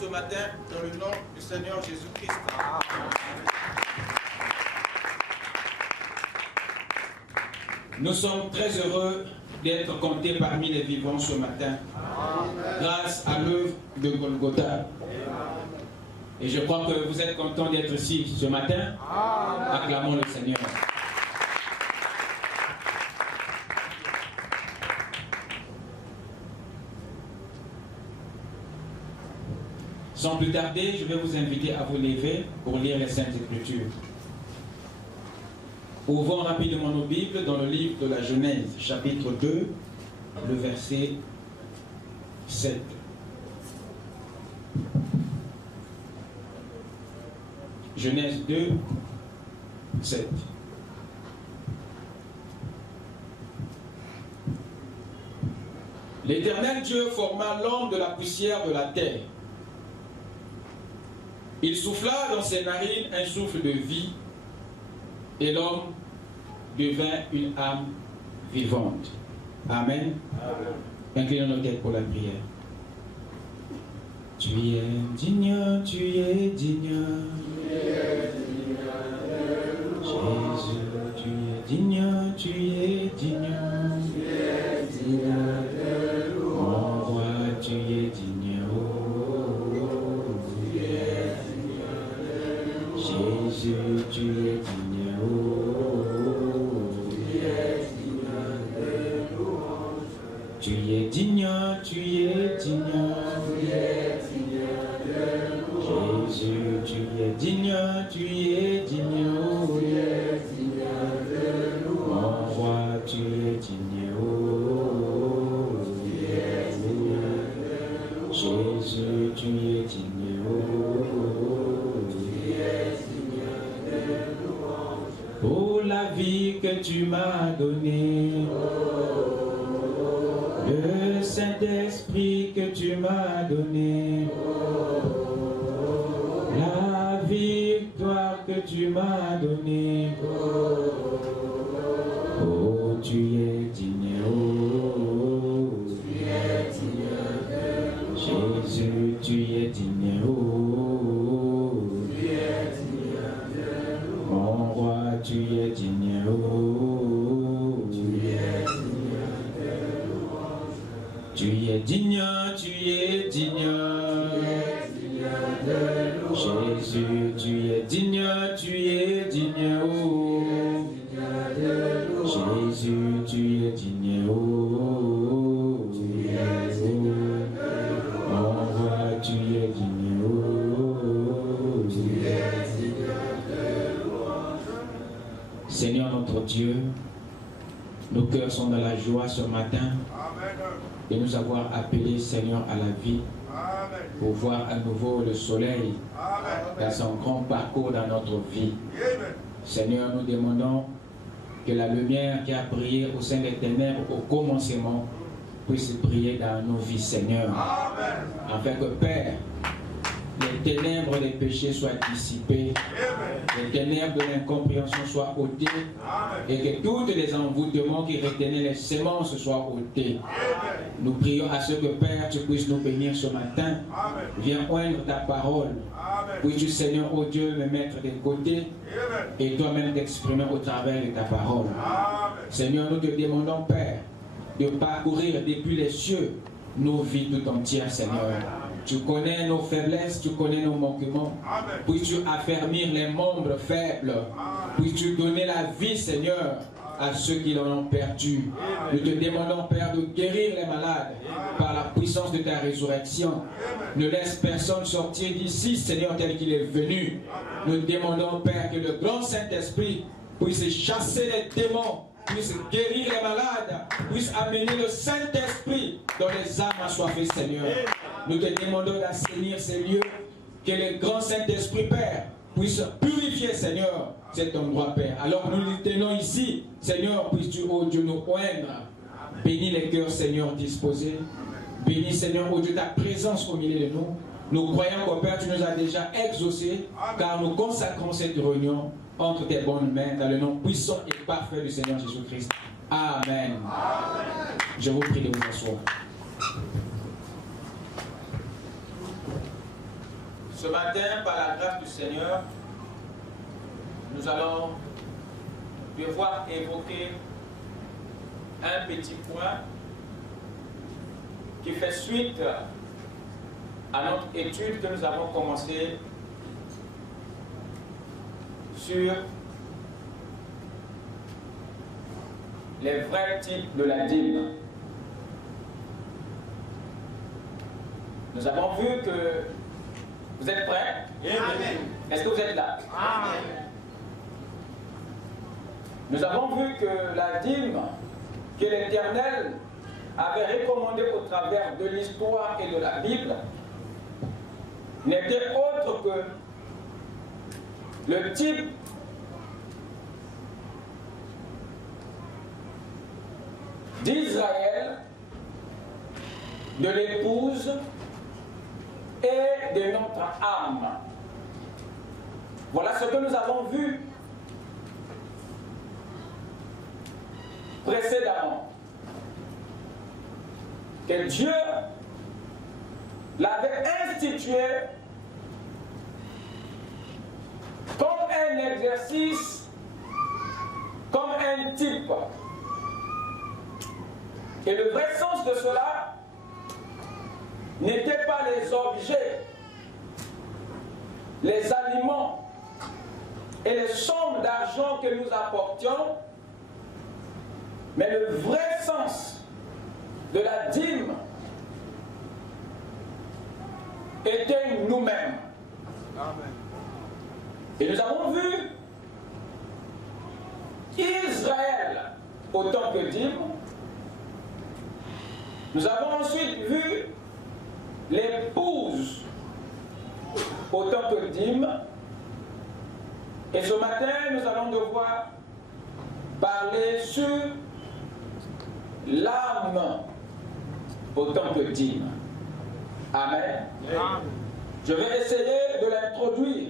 Ce matin, dans le nom du Seigneur Jésus-Christ. Nous sommes très heureux d'être comptés parmi les vivants ce matin, grâce à l'œuvre de Golgotha. Et je crois que vous êtes contents d'être ici ce matin. Acclamons le Seigneur. Sans plus tarder, je vais vous inviter à vous lever pour lire les Saintes Écritures. Ouvrons rapidement nos Bibles dans le livre de la Genèse, chapitre 2, le verset 7. Genèse 2, 7. L'Éternel Dieu forma l'homme de la poussière de la terre. Il souffla dans ses narines un souffle de vie, et l'homme devint une âme vivante. Amen. Inclinons nos têtes pour la prière. Tu es digne, tu es digne. Jésus, tu es digne, tu es digne. Mon roi, tu es digne. Jésus, tu es digne, tu es digne, tu es digne, Jésus, tu es digne, tu es digne, mon roi, tu es digne, Jésus, tu es digne. Pour la vie que tu m'as donnée, le Saint-Esprit que tu m'as donné, la victoire que tu m'as donnée, oh, tu es digne, oh, Jésus, tu es digne, oh, mon roi, tu es digne, oh, tu es digne, tu es digne, Jésus, tu es digne, tu es digne, oh, Jésus, tu es digne, oh, mon roi, cœurs sont dans la joie ce matin de nous avoir appelés, Seigneur, à la vie, pour voir à nouveau le soleil dans son grand parcours dans notre vie. Seigneur, nous demandons que la lumière qui a brillé au sein des ténèbres au commencement puisse briller dans nos vies, Seigneur. Afin que, Père, les ténèbres des péchés soient dissipées, les ténèbres de l'incompréhension soient ôtées, et que tous les envoûtements qui retenaient les semences soient ôtés. Nous prions à ce que, Père, tu puisses nous bénir ce matin. Viens oindre ta parole. Puisses-tu, Seigneur, oh Dieu, me mettre de côté et toi-même t'exprimer au travers de ta parole. Seigneur, nous te demandons, Père, de parcourir depuis les cieux nos vies tout entières, Seigneur. Tu connais nos faiblesses, tu connais nos manquements. Puisses-tu affermir les membres faibles. Puisses-tu donner la vie, Seigneur, à ceux qui l'en ont perdu. Nous te demandons, Père, de guérir les malades par la puissance de ta résurrection. Ne laisse personne sortir d'ici, Seigneur, tel qu'il est venu. Nous demandons, Père, que le grand Saint-Esprit puisse chasser les démons, puisse guérir les malades, puisse amener le Saint-Esprit dans les âmes assoiffées, Seigneur. Nous te demandons d'assainir ces lieux, que le grand Saint-Esprit, Père, puisse purifier, Seigneur, cet endroit, Père. Alors nous nous tenons ici, Seigneur, puisses-tu, oh Dieu, nous oindre. Bénis les cœurs, Seigneur, disposés. Bénis, Seigneur, oh Dieu, ta présence au milieu de nous. Nous croyons qu'au Père, tu nous as déjà exaucés, car nous consacrons cette réunion entre tes bonnes mains, dans le nom puissant et parfait du Seigneur Jésus-Christ. Amen. Je vous prie de vous asseoir. Ce matin, par la grâce du Seigneur, nous allons devoir évoquer un petit point qui fait suite à notre étude que nous avons commencée sur les vrais types de la dîme. Nous avons vu que vous êtes prêts? Amen. Est-ce que vous êtes là? Amen. Nous avons vu que la dîme que l'Éternel avait recommandée au travers de l'histoire et de la Bible n'était autre que le type d'Israël, de l'épouse et de notre âme. Voilà ce que nous avons vu précédemment. Que Dieu l'avait institué comme un exercice, comme un type. Et le vrai sens de cela n'était pas les objets, les aliments et les sommes d'argent que nous apportions, mais le vrai sens de la dîme était nous-mêmes. Amen. Et nous avons vu Israël autant que dîme. Nous avons ensuite vu l'épouse autant que dîme. Et ce matin, nous allons devoir parler sur l'âme autant que dîme. Amen. Amen. Je vais essayer de l'introduire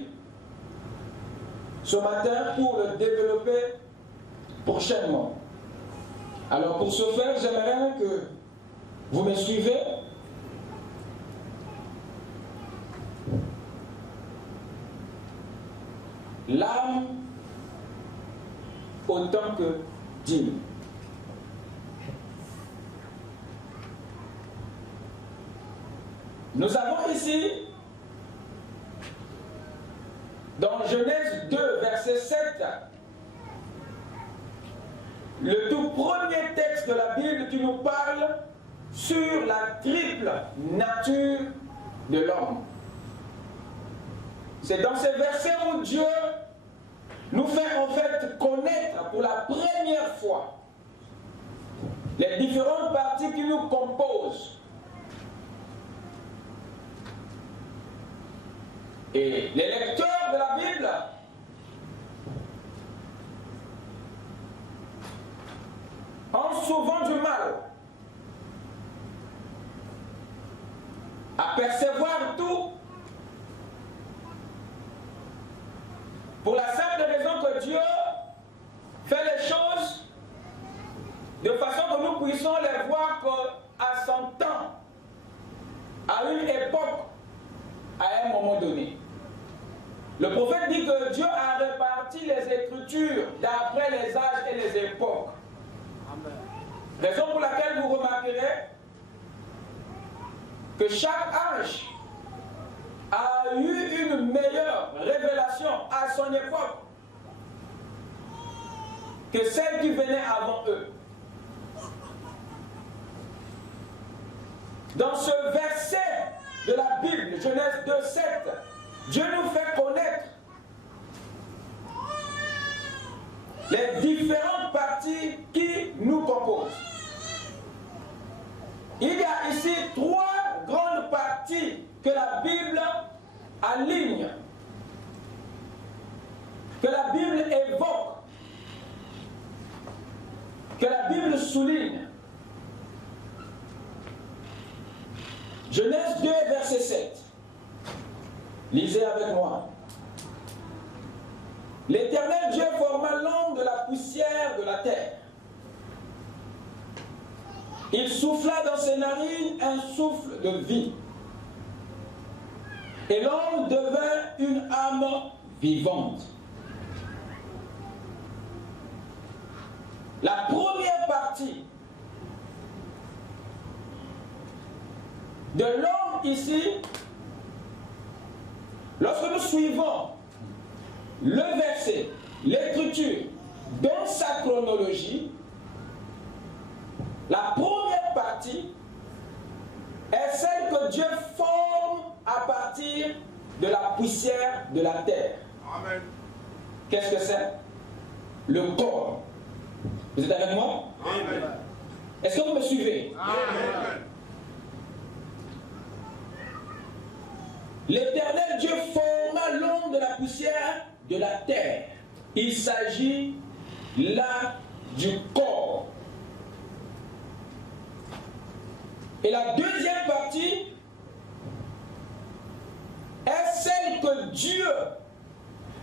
ce matin pour le développer prochainement. Alors pour ce faire, j'aimerais que vous me suivez. L'âme autant que dîme. Nous avons ici, dans Genèse 2, verset 7, le tout premier texte de la Bible qui nous parle sur la triple nature de l'homme. C'est dans ces versets où Dieu nous fait en fait connaître pour la première fois les différentes parties qui nous composent. Et les lecteurs de la Bible ont souvent du mal à percevoir tout pour la simple raison que Dieu fait les choses de façon que nous puissions les voir à son temps, à une époque, à un moment donné. Le prophète dit que Dieu a réparti les Écritures d'après les âges et les époques. Amen. Raison pour laquelle vous remarquerez que chaque âge a eu une meilleure révélation à son époque que celle qui venait avant eux. Dans ce verset de la Bible, Genèse 2:7, Dieu nous fait connaître les différentes parties qui nous composent. Il y a ici 3 grandes parties que la Bible aligne, que la Bible évoque, que la Bible souligne. Genèse 2, verset 7. Lisez avec moi. L'Éternel Dieu forma l'homme de la poussière de la terre. Il souffla dans ses narines un souffle de vie. Et l'homme devint une âme vivante. La première partie de l'homme ici, lorsque nous suivons le verset, l'écriture, dans sa chronologie, la première partie est celle que Dieu forme à partir de la poussière de la terre. Amen. Qu'est-ce que c'est? Le corps. Vous êtes avec moi? Amen. Est-ce que vous me suivez? Amen. L'Éternel Dieu forma l'homme de la poussière de la terre. Il s'agit là du corps. Et la deuxième partie est celle que Dieu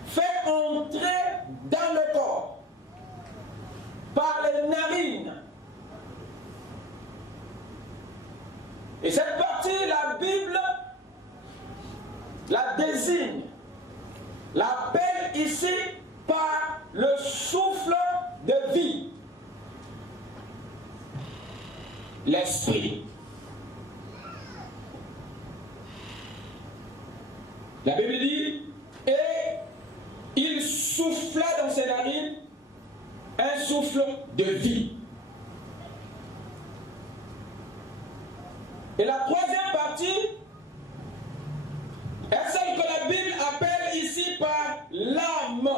fait entrer dans le corps par les narines. Et cette partie, la Bible la désigne, l'appelle ici par le souffle de vie, l'esprit. La Bible dit, et il souffla dans ses narines un souffle de vie. Et la troisième partie est celle que la Bible appelle ici par l'âme.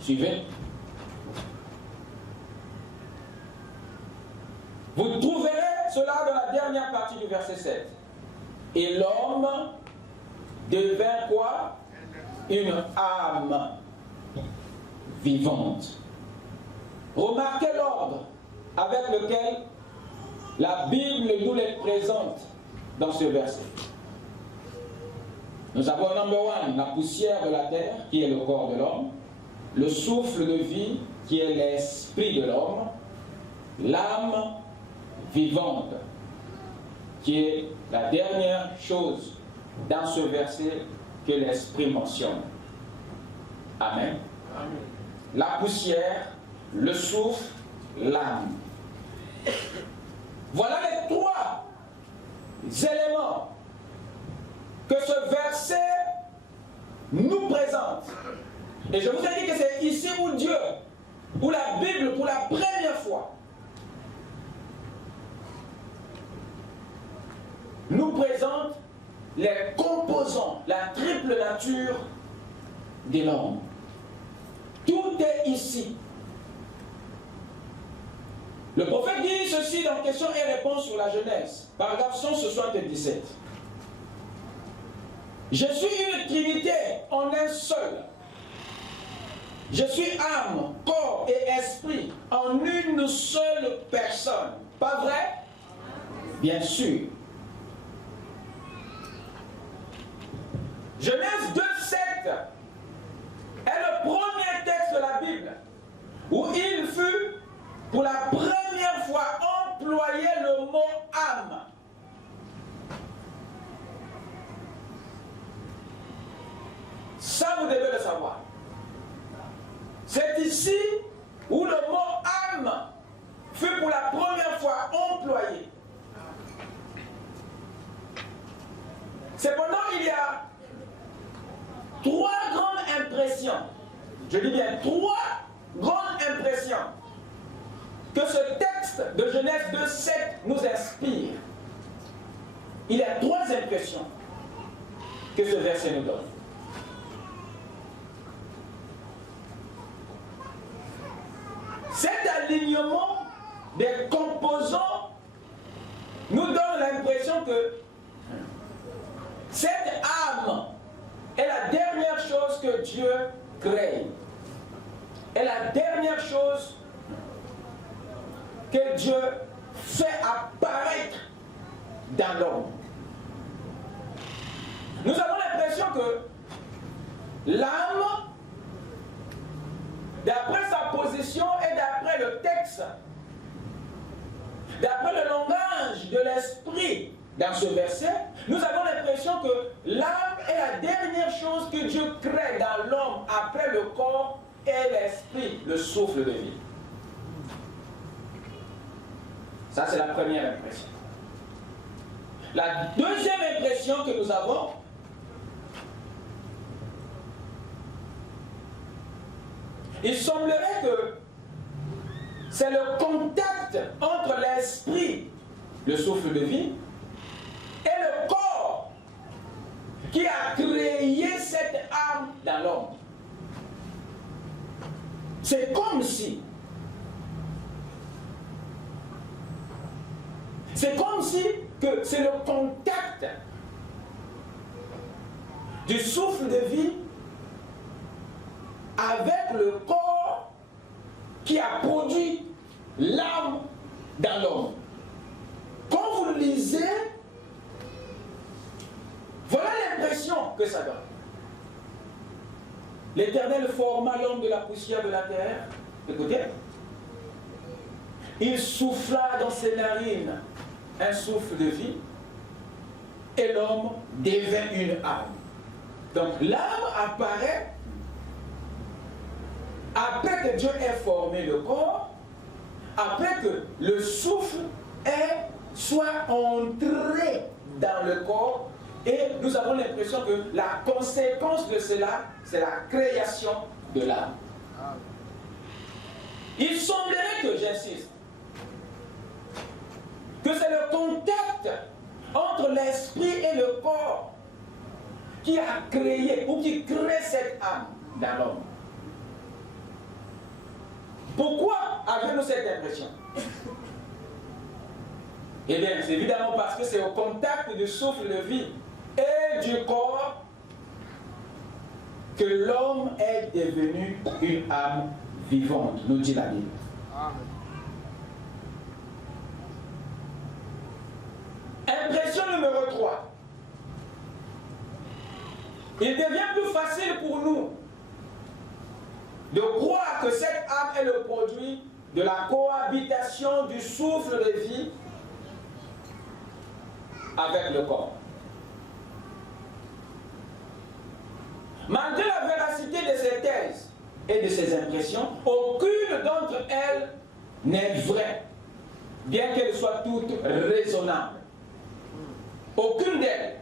Suivez. Vous trouverez cela dans la dernière partie du verset 7. Et l'homme devint quoi? Une âme vivante. Remarquez l'ordre avec lequel la Bible nous les présente dans ce verset. Nous avons number 1, la poussière de la terre, qui est le corps de l'homme, le souffle de vie, qui est l'esprit de l'homme, l'âme vivante, qui est la dernière chose dans ce verset que l'esprit mentionne. Amen. Amen. La poussière, le souffle, l'âme. Voilà les 3 éléments que ce verset nous présente. Et je vous ai dit que c'est ici où Dieu, où la Bible, pour la première fois, nous présente les composants, la triple nature de l'homme. Tout est ici. Le prophète dit ceci dans Questions et réponses sur la Genèse, paragraphe 177. Je suis une trinité en un seul. Je suis âme, corps et esprit en une seule personne. Pas vrai? Bien sûr. Genèse 2,7 est le premier texte de la Bible où il fut pour la première fois employé le mot âme. Ça, vous devez le savoir. C'est ici où le mot âme fut pour la première fois employé. Cependant, il y a 3 grandes impressions. Je dis bien 3 grandes impressions que ce texte de Genèse 2,7 nous inspire. Il y a 3 impressions que ce verset nous donne. Cet alignement des composants nous donne l'impression que cette âme est la dernière chose que Dieu crée. Est la dernière chose que Dieu fait apparaître dans l'homme. Nous avons l'impression que l'âme, d'après sa position et d'après le texte, d'après le langage de l'esprit dans ce verset, nous avons l'impression que l'âme est la dernière chose que Dieu crée dans l'homme après le corps et l'esprit, le souffle de vie. Ça, c'est la première impression. La deuxième impression que nous avons, il semblerait que c'est le contact entre l'esprit, le souffle de vie, et le corps qui a créé cette âme dans l'homme. C'est comme si que c'est le contact du souffle de vie avec le corps qui a produit l'âme dans l'homme. Quand vous le lisez, voilà l'impression que ça donne. L'Éternel forma l'homme de la poussière de la terre. Écoutez. Il souffla dans ses narines un souffle de vie et l'homme devint une âme. Donc l'âme apparaît après que Dieu ait formé le corps, après que le souffle soit entré dans le corps, et nous avons l'impression que la conséquence de cela, c'est la création de l'âme. Il semblerait que, j'insiste, que c'est le contact entre l'esprit et le corps qui a créé ou qui crée cette âme dans l'homme. Pourquoi avez-nous cette impression? Eh bien, c'est évidemment parce que c'est au contact du souffle de vie et du corps que l'homme est devenu une âme vivante, nous dit la Bible. Impression numéro 3. Il devient plus facile pour nous de croire que cette âme est le produit de la cohabitation du souffle de vie avec le corps. Malgré la véracité de ces thèses et de ces impressions, aucune d'entre elles n'est vraie, bien qu'elles soient toutes raisonnables. Aucune d'elles.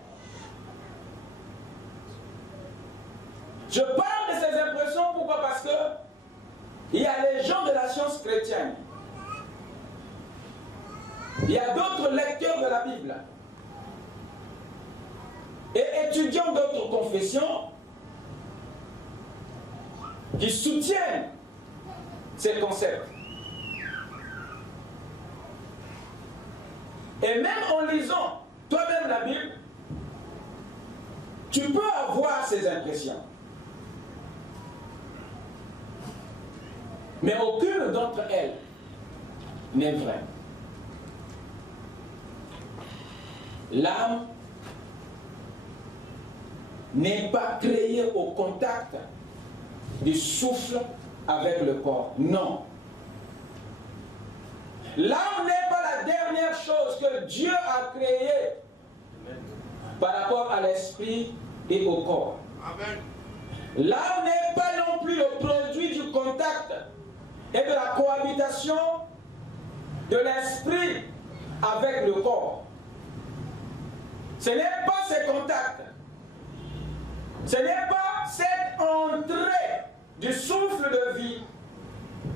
Je parle de ces impressions, pourquoi? Parce que il y a les gens de la science chrétienne. Il y a d'autres lecteurs de la Bible et étudiants d'autres confessions qui soutiennent ces concepts. Et même en lisant toi-même la Bible, tu peux avoir ces impressions. Mais aucune d'entre elles n'est vraie. L'âme n'est pas créée au contact du souffle avec le corps. Non. L'âme n'est pas la dernière chose que Dieu a créée par rapport à l'esprit et au corps. L'âme n'est pas non plus le produit du contact et de la cohabitation de l'esprit avec le corps. Ce n'est pas ce contact. Ce n'est pas cette entrée du souffle de vie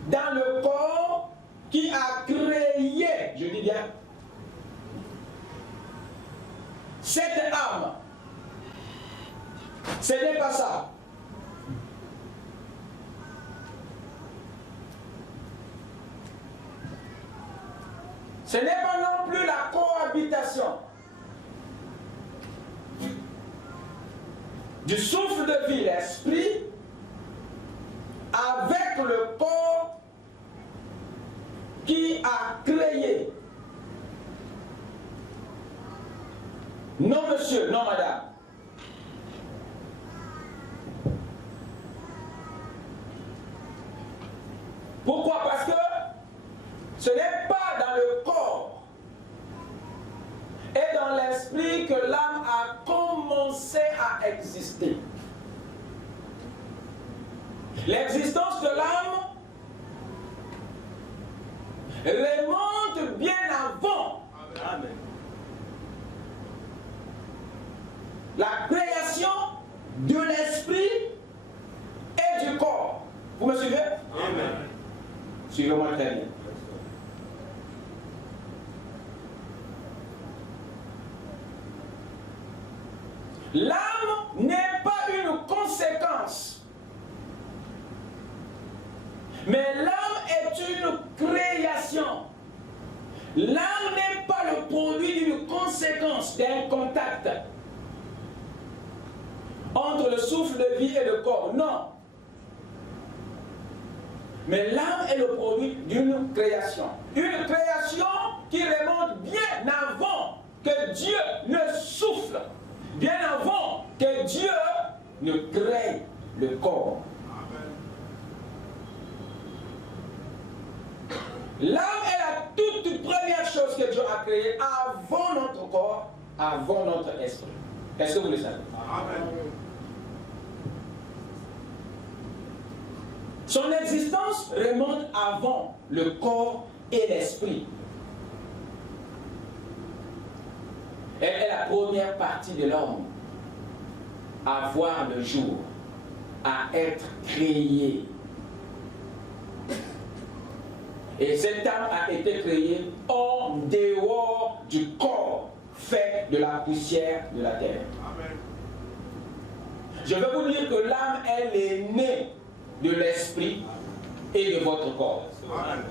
dans le corps qui a créé, je dis bien, cette âme. Ce n'est pas ça. Ce n'est pas non plus la cohabitation du souffle de vie, l'esprit, avec le corps qui a créé. Non monsieur, non madame. Pourquoi? Parce que ce n'est pas dans le corps et dans l'esprit que l'âme a commencé à exister. L'existence de l'âme remonte bien avant. Amen. La création de l'esprit et du corps. Vous me suivez? Amen. Suivez-moi très bien. L'âme n'est pas une conséquence, mais l'âme est une création. L'âme n'est pas le produit d'une conséquence, d'un contact entre le souffle de vie et le corps. Non. Mais l'âme est le produit d'une création. Une création qui remonte bien avant que Dieu ne souffle. Bien avant que Dieu ne crée le corps. L'âme est la toute première chose que Dieu a créée avant notre corps, avant notre esprit. Est-ce que vous le savez? Amen. Son existence remonte avant le corps et l'esprit. Elle est la première partie de l'homme à voir le jour, à être créée. Et cette âme a été créée en dehors du corps fait de la poussière de la terre. Amen. Je veux vous dire que l'âme, elle est née de l'esprit et de votre corps. Amen.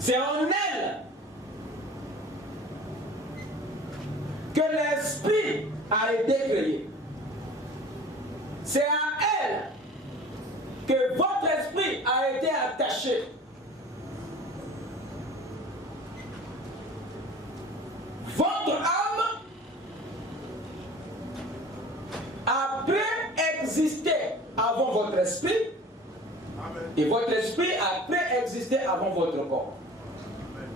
C'est en elle que l'esprit a été créé. C'est à elle que votre esprit a été attaché. Votre âme a préexisté avant votre esprit. Amen. Et votre esprit a préexisté avant votre corps. Amen.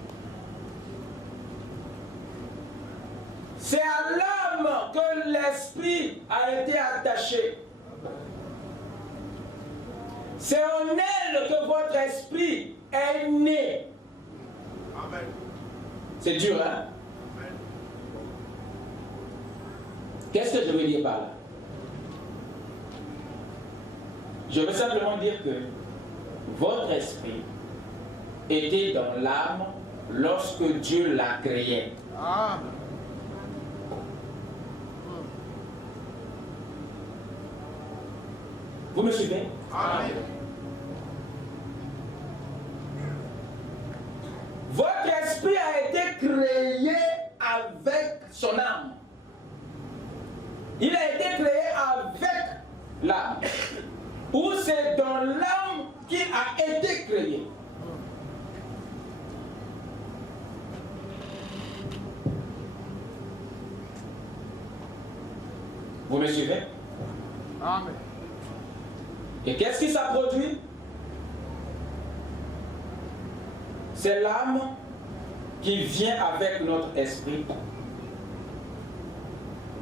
C'est à l'âme que l'esprit a été attaché. C'est en elle que votre esprit est né. Amen. C'est dur, hein? Amen. Qu'est-ce que je veux dire par là? Je veux simplement dire que votre esprit était dans l'âme lorsque Dieu l'a créé. Amen. Vous me suivez? Amen. Votre esprit créé avec son âme. Il a été créé avec l'âme. Ou c'est dans l'âme qu'il a été créé. Vous me suivez? Amen. Et qu'est-ce qui s'est produit? C'est l'âme qui vient avec notre esprit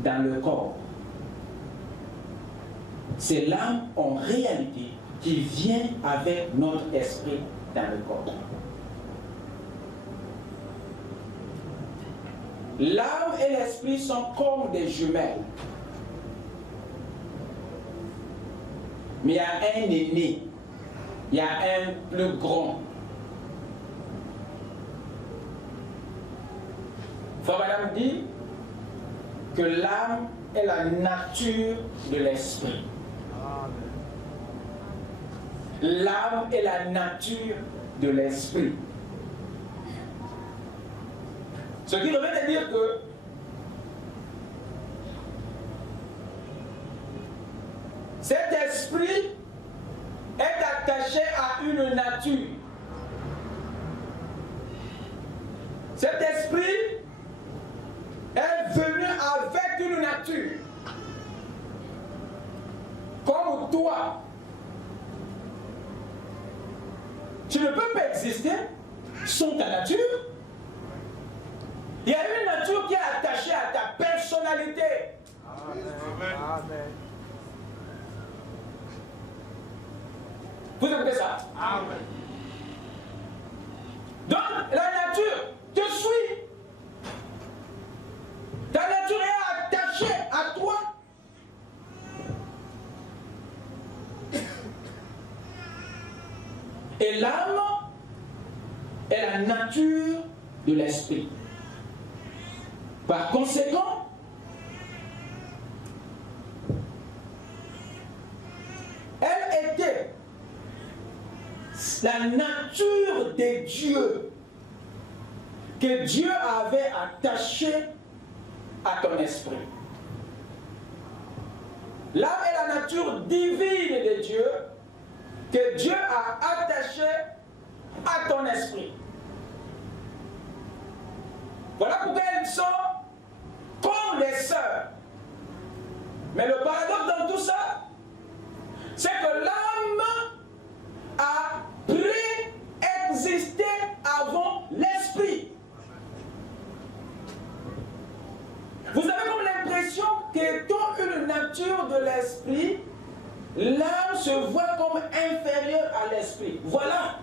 dans le corps. C'est l'âme en réalité qui vient avec notre esprit dans le corps. L'âme et l'esprit sont comme des jumelles. Mais il y a un aîné, il y a un plus grand. Frère Madame dit que l'âme est la nature de l'esprit. L'âme est la nature de l'esprit. Ce qui revient à dire que cet esprit est attaché à une nature. Cet esprit est venu avec une nature. Comme toi, tu ne peux pas exister sans ta nature. Il y a une nature qui est attachée à ta personnalité. Amen. Amen. Vous écoutez ça? Amen. Donc, la nature te suit. Ta nature est attachée à toi. Et l'âme est la nature de l'esprit. Par conséquent, elle était la nature des dieux que Dieu avait attachée à ton esprit. L'âme est la nature divine de Dieu que Dieu a attachée à ton esprit. Voilà pourquoi elles sont comme des sœurs. Mais le paradoxe dans tout ça, c'est que l'âme a préexisté avant l'esprit. Vous avez comme l'impression qu'étant une nature de l'esprit, l'âme se voit comme inférieure à l'esprit. Voilà.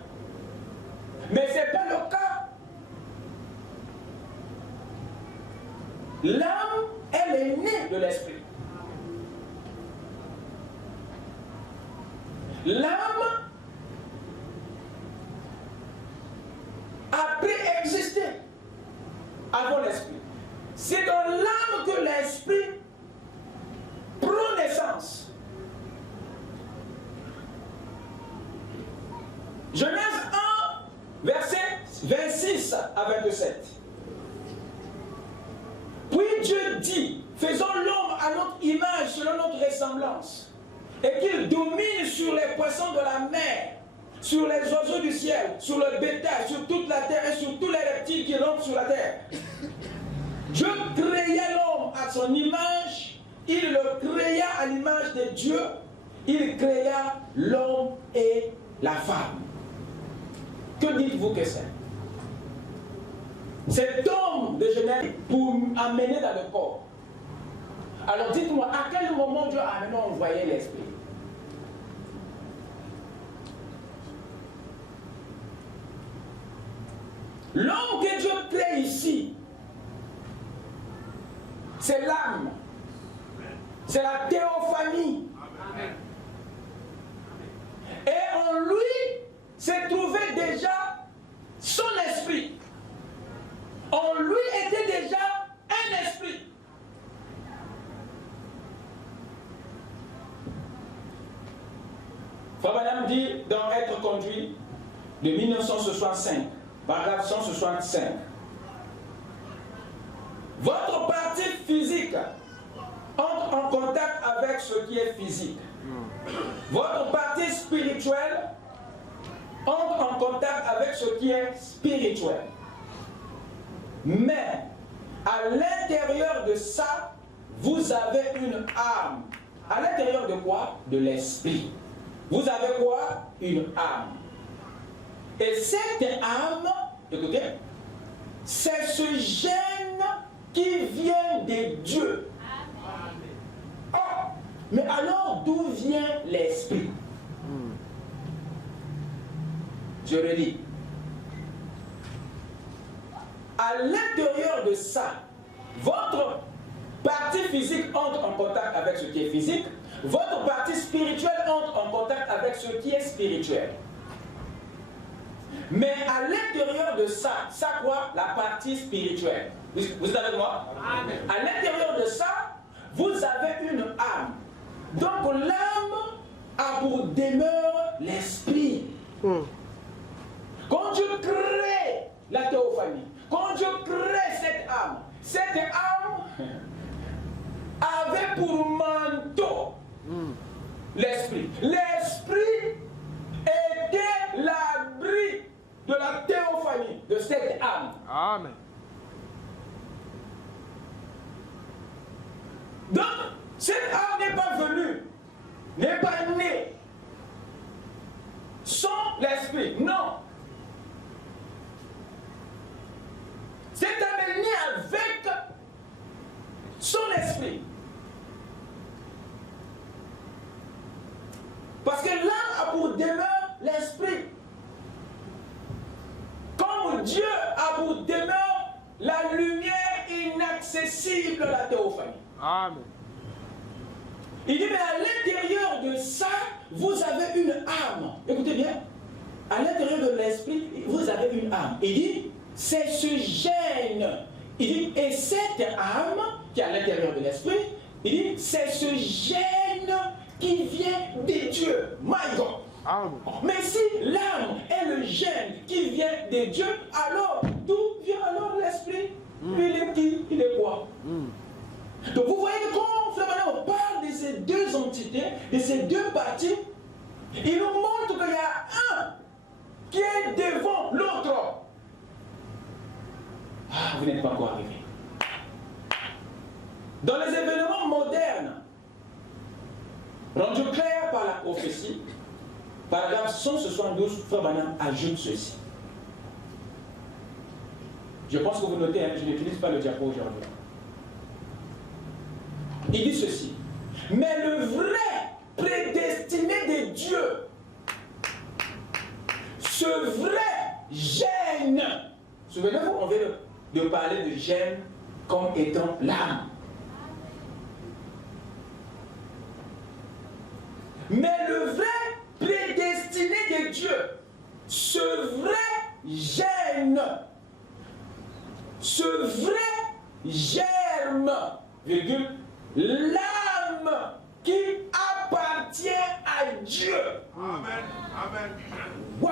Mais ce n'est pas le cas. L'âme, elle est née de l'esprit. L'âme a préexisté avant l'esprit. C'est dans l'âme que l'esprit prend naissance. Genèse 1, verset 26 à 27. Puis Dieu dit, faisons l'homme à notre image, selon notre ressemblance, et qu'il domine sur les poissons de la mer, sur les oiseaux du ciel, sur le bétail, sur toute la terre et sur tous les reptiles qui rampent sur la terre. Dieu créa l'homme à son image, il le créa à l'image de Dieu, il créa l'homme et la femme. Que dites-vous que c'est? Cet homme de Genèse pour amener dans le corps. Alors dites-moi, à quel moment Dieu a maintenant envoyé l'esprit? L'homme que Dieu crée ici, c'est l'âme. C'est la théophanie. Et en lui s'est trouvé déjà son esprit. En lui était déjà un esprit. Frère Madame dit dans Être conduit de 1965, paragraphe 165. Votre partie physique entre en contact avec ce qui est physique. Votre partie spirituelle entre en contact avec ce qui est spirituel. Mais à l'intérieur de ça, vous avez une âme. À l'intérieur de quoi? De l'esprit. Vous avez quoi? Une âme. Et cette âme, écoutez, c'est ce gène qui vient de Dieu. Oh, mais alors d'où vient l'esprit? Je le dis. À l'intérieur de ça, votre partie physique entre en contact avec ce qui est physique, votre partie spirituelle entre en contact avec ce qui est spirituel. Mais à l'intérieur de ça, ça quoi? La partie spirituelle. Vous êtes avec moi? Amen. À l'intérieur de ça, vous avez une âme. Donc l'âme a pour demeure l'esprit. Quand Dieu crée la théophanie, quand Dieu crée cette âme avait pour manteau l'esprit. L'esprit était l'abri de la théophanie de cette âme. Amen. Donc, cette âme n'est pas venue, n'est pas née sans l'esprit. Non. Cette âme est née avec son esprit. Parce que l'âme a pour demeure l'esprit. Comme Dieu a pour demeure la lumière inaccessible de la théophanie. Amen. Il dit, mais à l'intérieur de ça, vous avez une âme. Écoutez bien. À l'intérieur de l'esprit, vous avez une âme. Il dit, c'est ce gène. Il dit, et cette âme qui est à l'intérieur de l'esprit, il dit, c'est ce gène qui vient de Dieu. My God. Amen. Mais si l'âme est le gène qui vient de Dieu, alors d'où vient alors l'esprit? Il est qui? Il est quoi? Donc vous voyez que quand on parle de ces deux entités, de ces deux parties, il nous montre qu'il y a un qui est devant l'autre. Ah, vous n'êtes pas encore arrivé. Dans les événements modernes, rendus clairs par la prophétie, paragraphe 172, Frère Branham ajoute ceci. Je pense que vous notez, hein, je n'utilise pas le diapo aujourd'hui. Il dit ceci. Mais le vrai prédestiné de Dieu, ce vrai gène, souvenez-vous, on vient de parler de gène comme étant l'âme. Mais le vrai prédestiné de Dieu, ce vrai gène, ce vrai germe, virgule, l'âme qui appartient à Dieu. Amen. Amen. Wow.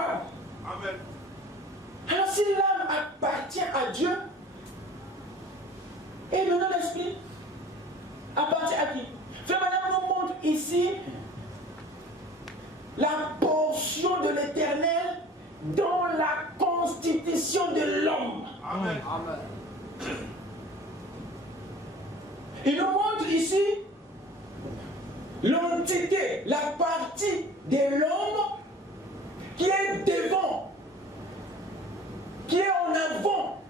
Amen. Alors si l'âme appartient à Dieu, et le non-esprit appartient à qui? Frère Madame nous montre ici la portion de l'Éternel dans la constitution de l'homme. Amen. Amen. Il nous montre ici l'entité, la partie de l'homme qui est devant, qui est en avant,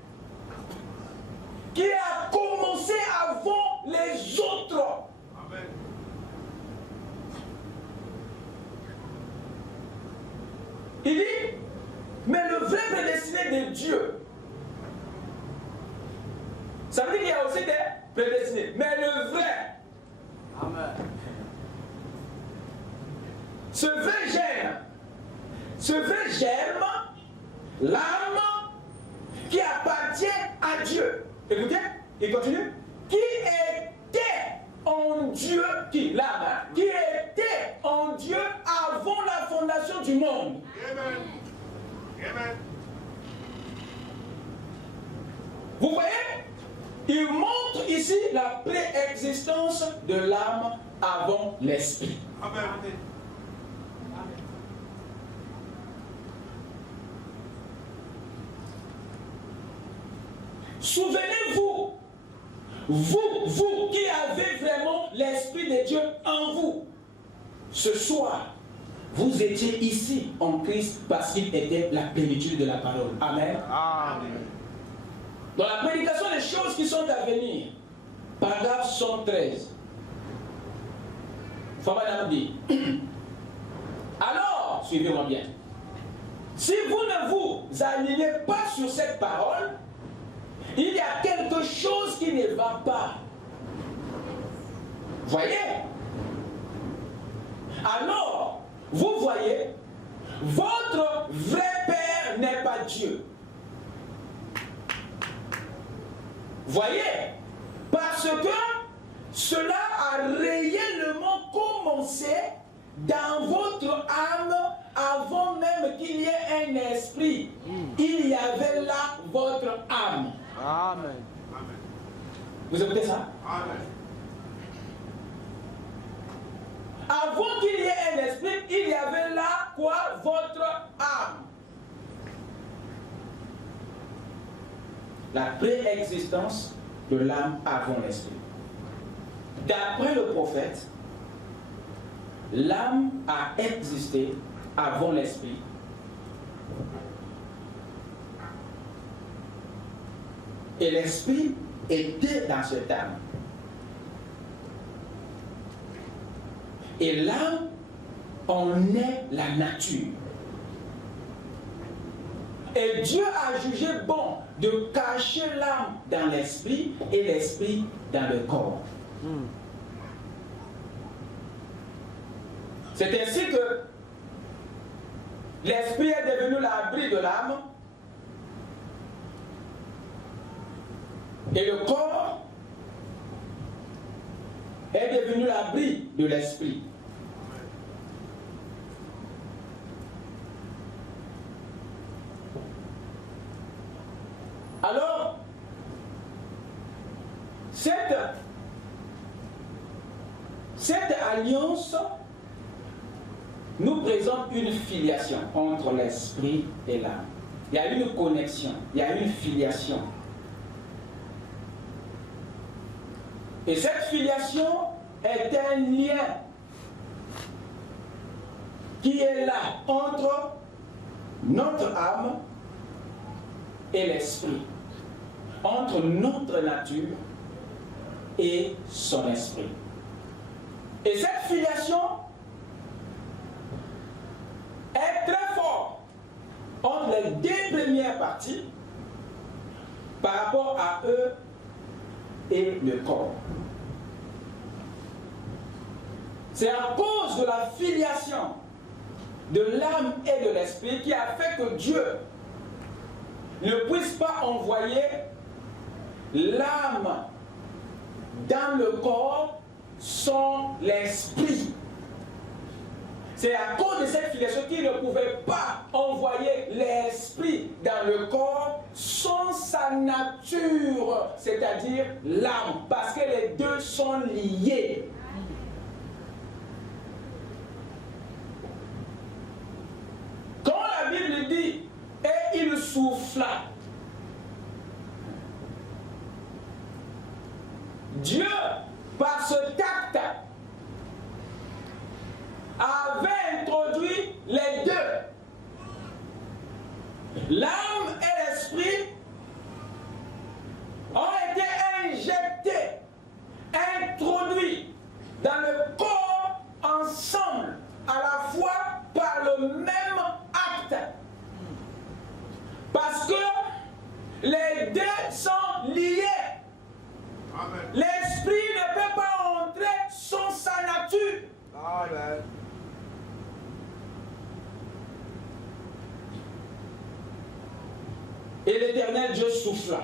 qui a commencé avant les autres. Amen. Il dit, mais le vrai prédestiné de Dieu, ça veut dire qu'il y a aussi des prédestinés, mais le vrai, Amen. ce vrai germe, l'âme qui appartient à Dieu. Écoutez, il continue. Qui était en Dieu, qui l'âme, qui était en Dieu avant la fondation du monde. Amen. Amen. Vous voyez? Il montre ici la préexistence de l'âme avant l'esprit. Amen. Souvenez-vous, vous qui avez vraiment l'Esprit de Dieu en vous, ce soir, vous étiez ici en Christ parce qu'il était la plénitude de la parole. Amen. Amen. Dans la prédication des choses qui sont à venir, paragraphe 113, Famadam dit, alors, suivez-moi bien, si vous ne vous alignez pas sur cette parole, il y a quelque chose qui ne va pas. Voyez? Alors, vous voyez, votre vrai Père n'est pas Dieu. Voyez? Parce que cela a réellement commencé dans votre âme avant même qu'il y ait un esprit. Il y avait là votre âme. Amen. Amen. Vous écoutez ça? Amen. Avant qu'il y ait un esprit, il y avait là quoi? Votre âme. La préexistence de l'âme avant l'esprit. D'après le prophète, l'âme a existé avant l'esprit. Et l'esprit était dans cette âme. Et l'âme en est la nature. Et Dieu a jugé bon de cacher l'âme dans l'esprit et l'esprit dans le corps. C'est ainsi que l'esprit est devenu l'abri de l'âme et le corps est devenu l'abri de l'esprit. Alors, cette alliance nous présente une filiation entre l'esprit et l'âme. Il y a une connexion, il y a une filiation. Et cette filiation est un lien qui est là entre notre âme et l'esprit, entre notre nature et son esprit. Et cette filiation est très forte entre les deux premières parties par rapport à eux et le corps. C'est à cause de la filiation de l'âme et de l'esprit qui a fait que Dieu ne puisse pas envoyer l'âme dans le corps sans l'esprit. C'est à cause de cette filiation qu'il ne pouvait pas envoyer l'esprit dans le corps sans sa nature, c'est-à-dire l'âme, parce que les deux sont liés. Quand la Bible dit « et il souffla », Dieu, par ce acte, avait introduit les deux. L'âme et l'esprit ont été injectés, introduits dans le corps ensemble, à la fois par le même acte. Parce que les deux sont liés. L'esprit ne peut pas entrer sans sa nature. Amen. Et l'Éternel Dieu souffla.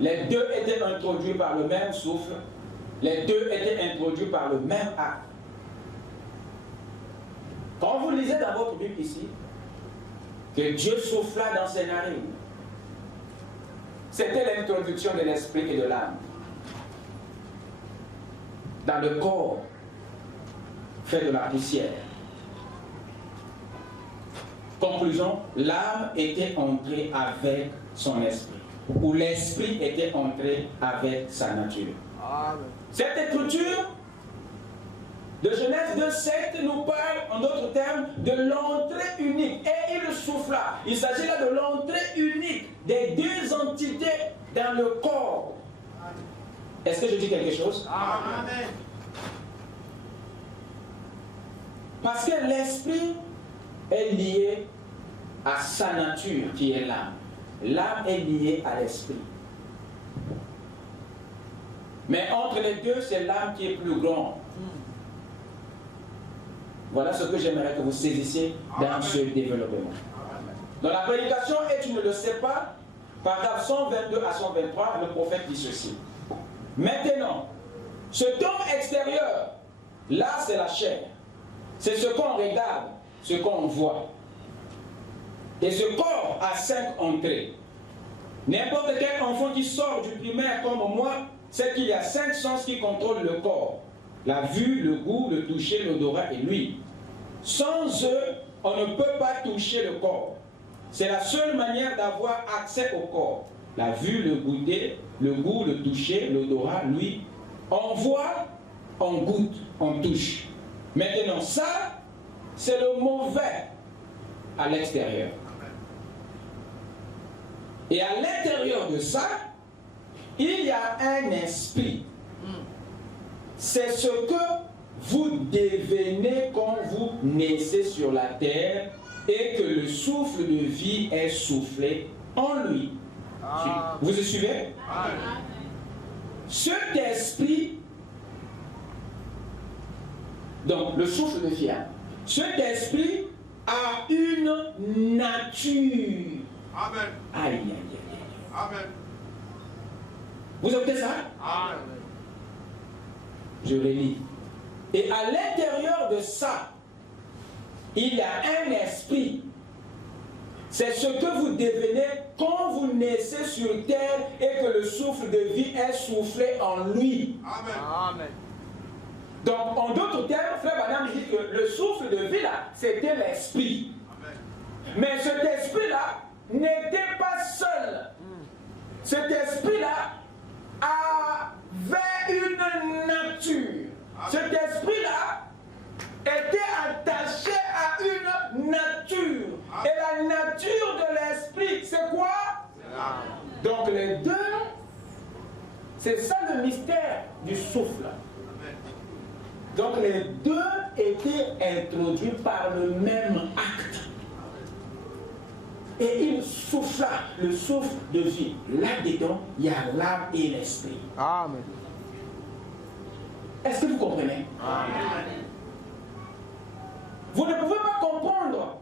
Les deux étaient introduits par le même souffle. Les deux étaient introduits par le même acte. Quand vous lisez dans votre Bible ici, que Dieu souffla dans ses narines. C'était l'introduction de l'esprit et de l'âme dans le corps fait de la poussière. Conclusion, l'âme était entrée avec son esprit, ou l'esprit était entré avec sa nature. Amen. Cette écriture de Genèse 2,7 nous parle, en d'autres termes, de l'entrée unique. Et il souffla. Il s'agit là de l'entrée unique des deux entités dans le corps. Est-ce que je dis quelque chose? Amen. Parce que l'esprit est lié à sa nature qui est l'âme. L'âme est liée à l'esprit. Mais entre les deux, c'est l'âme qui est plus grande. Voilà ce que j'aimerais que vous saisissiez dans ce développement. Dans la prédication, et tu ne le sais pas, paragraphe 122 à 123, le prophète dit ceci. Maintenant, ce tombe extérieur, là c'est la chair. C'est ce qu'on regarde, ce qu'on voit. Et ce corps a 5 entrées. N'importe quel enfant qui sort du primaire comme moi, c'est qu'il y a 5 sens qui contrôlent le corps. La vue, le goût, le toucher, l'odorat et l'ouïe. Sans eux, on ne peut pas toucher le corps. C'est la seule manière d'avoir accès au corps. La vue, le goûter, le goût, le toucher, l'odorat, l'ouïe. On voit, on goûte, on touche. Maintenant, ça, c'est le mauvais à l'extérieur. Et à l'intérieur de ça, il y a un esprit. C'est ce que vous devenez quand vous naissez sur la terre et que le souffle de vie est soufflé en lui. Vous vous suivez? Cet esprit, donc le souffle de vie, cet esprit a une nature. Amen. Aïe, aïe, aïe, aïe. Amen. Vous écoutez ça? Amen. Je relis. Et à l'intérieur de ça, il y a un esprit. C'est ce que vous devenez quand vous naissez sur terre et que le souffle de vie est soufflé en lui. Amen. Amen. Donc, en d'autres termes, Frère Branham dit que le souffle de vie là, c'était l'esprit. Mais cet esprit-là n'était pas seul. Cet esprit-là avait une nature. Cet esprit-là était attaché à une nature. Et la nature de l'esprit, c'est quoi? Donc les deux, c'est ça le mystère du souffle. Donc les deux étaient introduits par le même acte. Et il souffla, le souffle de vie. Là-dedans, il y a l'âme et l'esprit. Amen. Est-ce que vous comprenez? Amen. Vous ne pouvez pas comprendre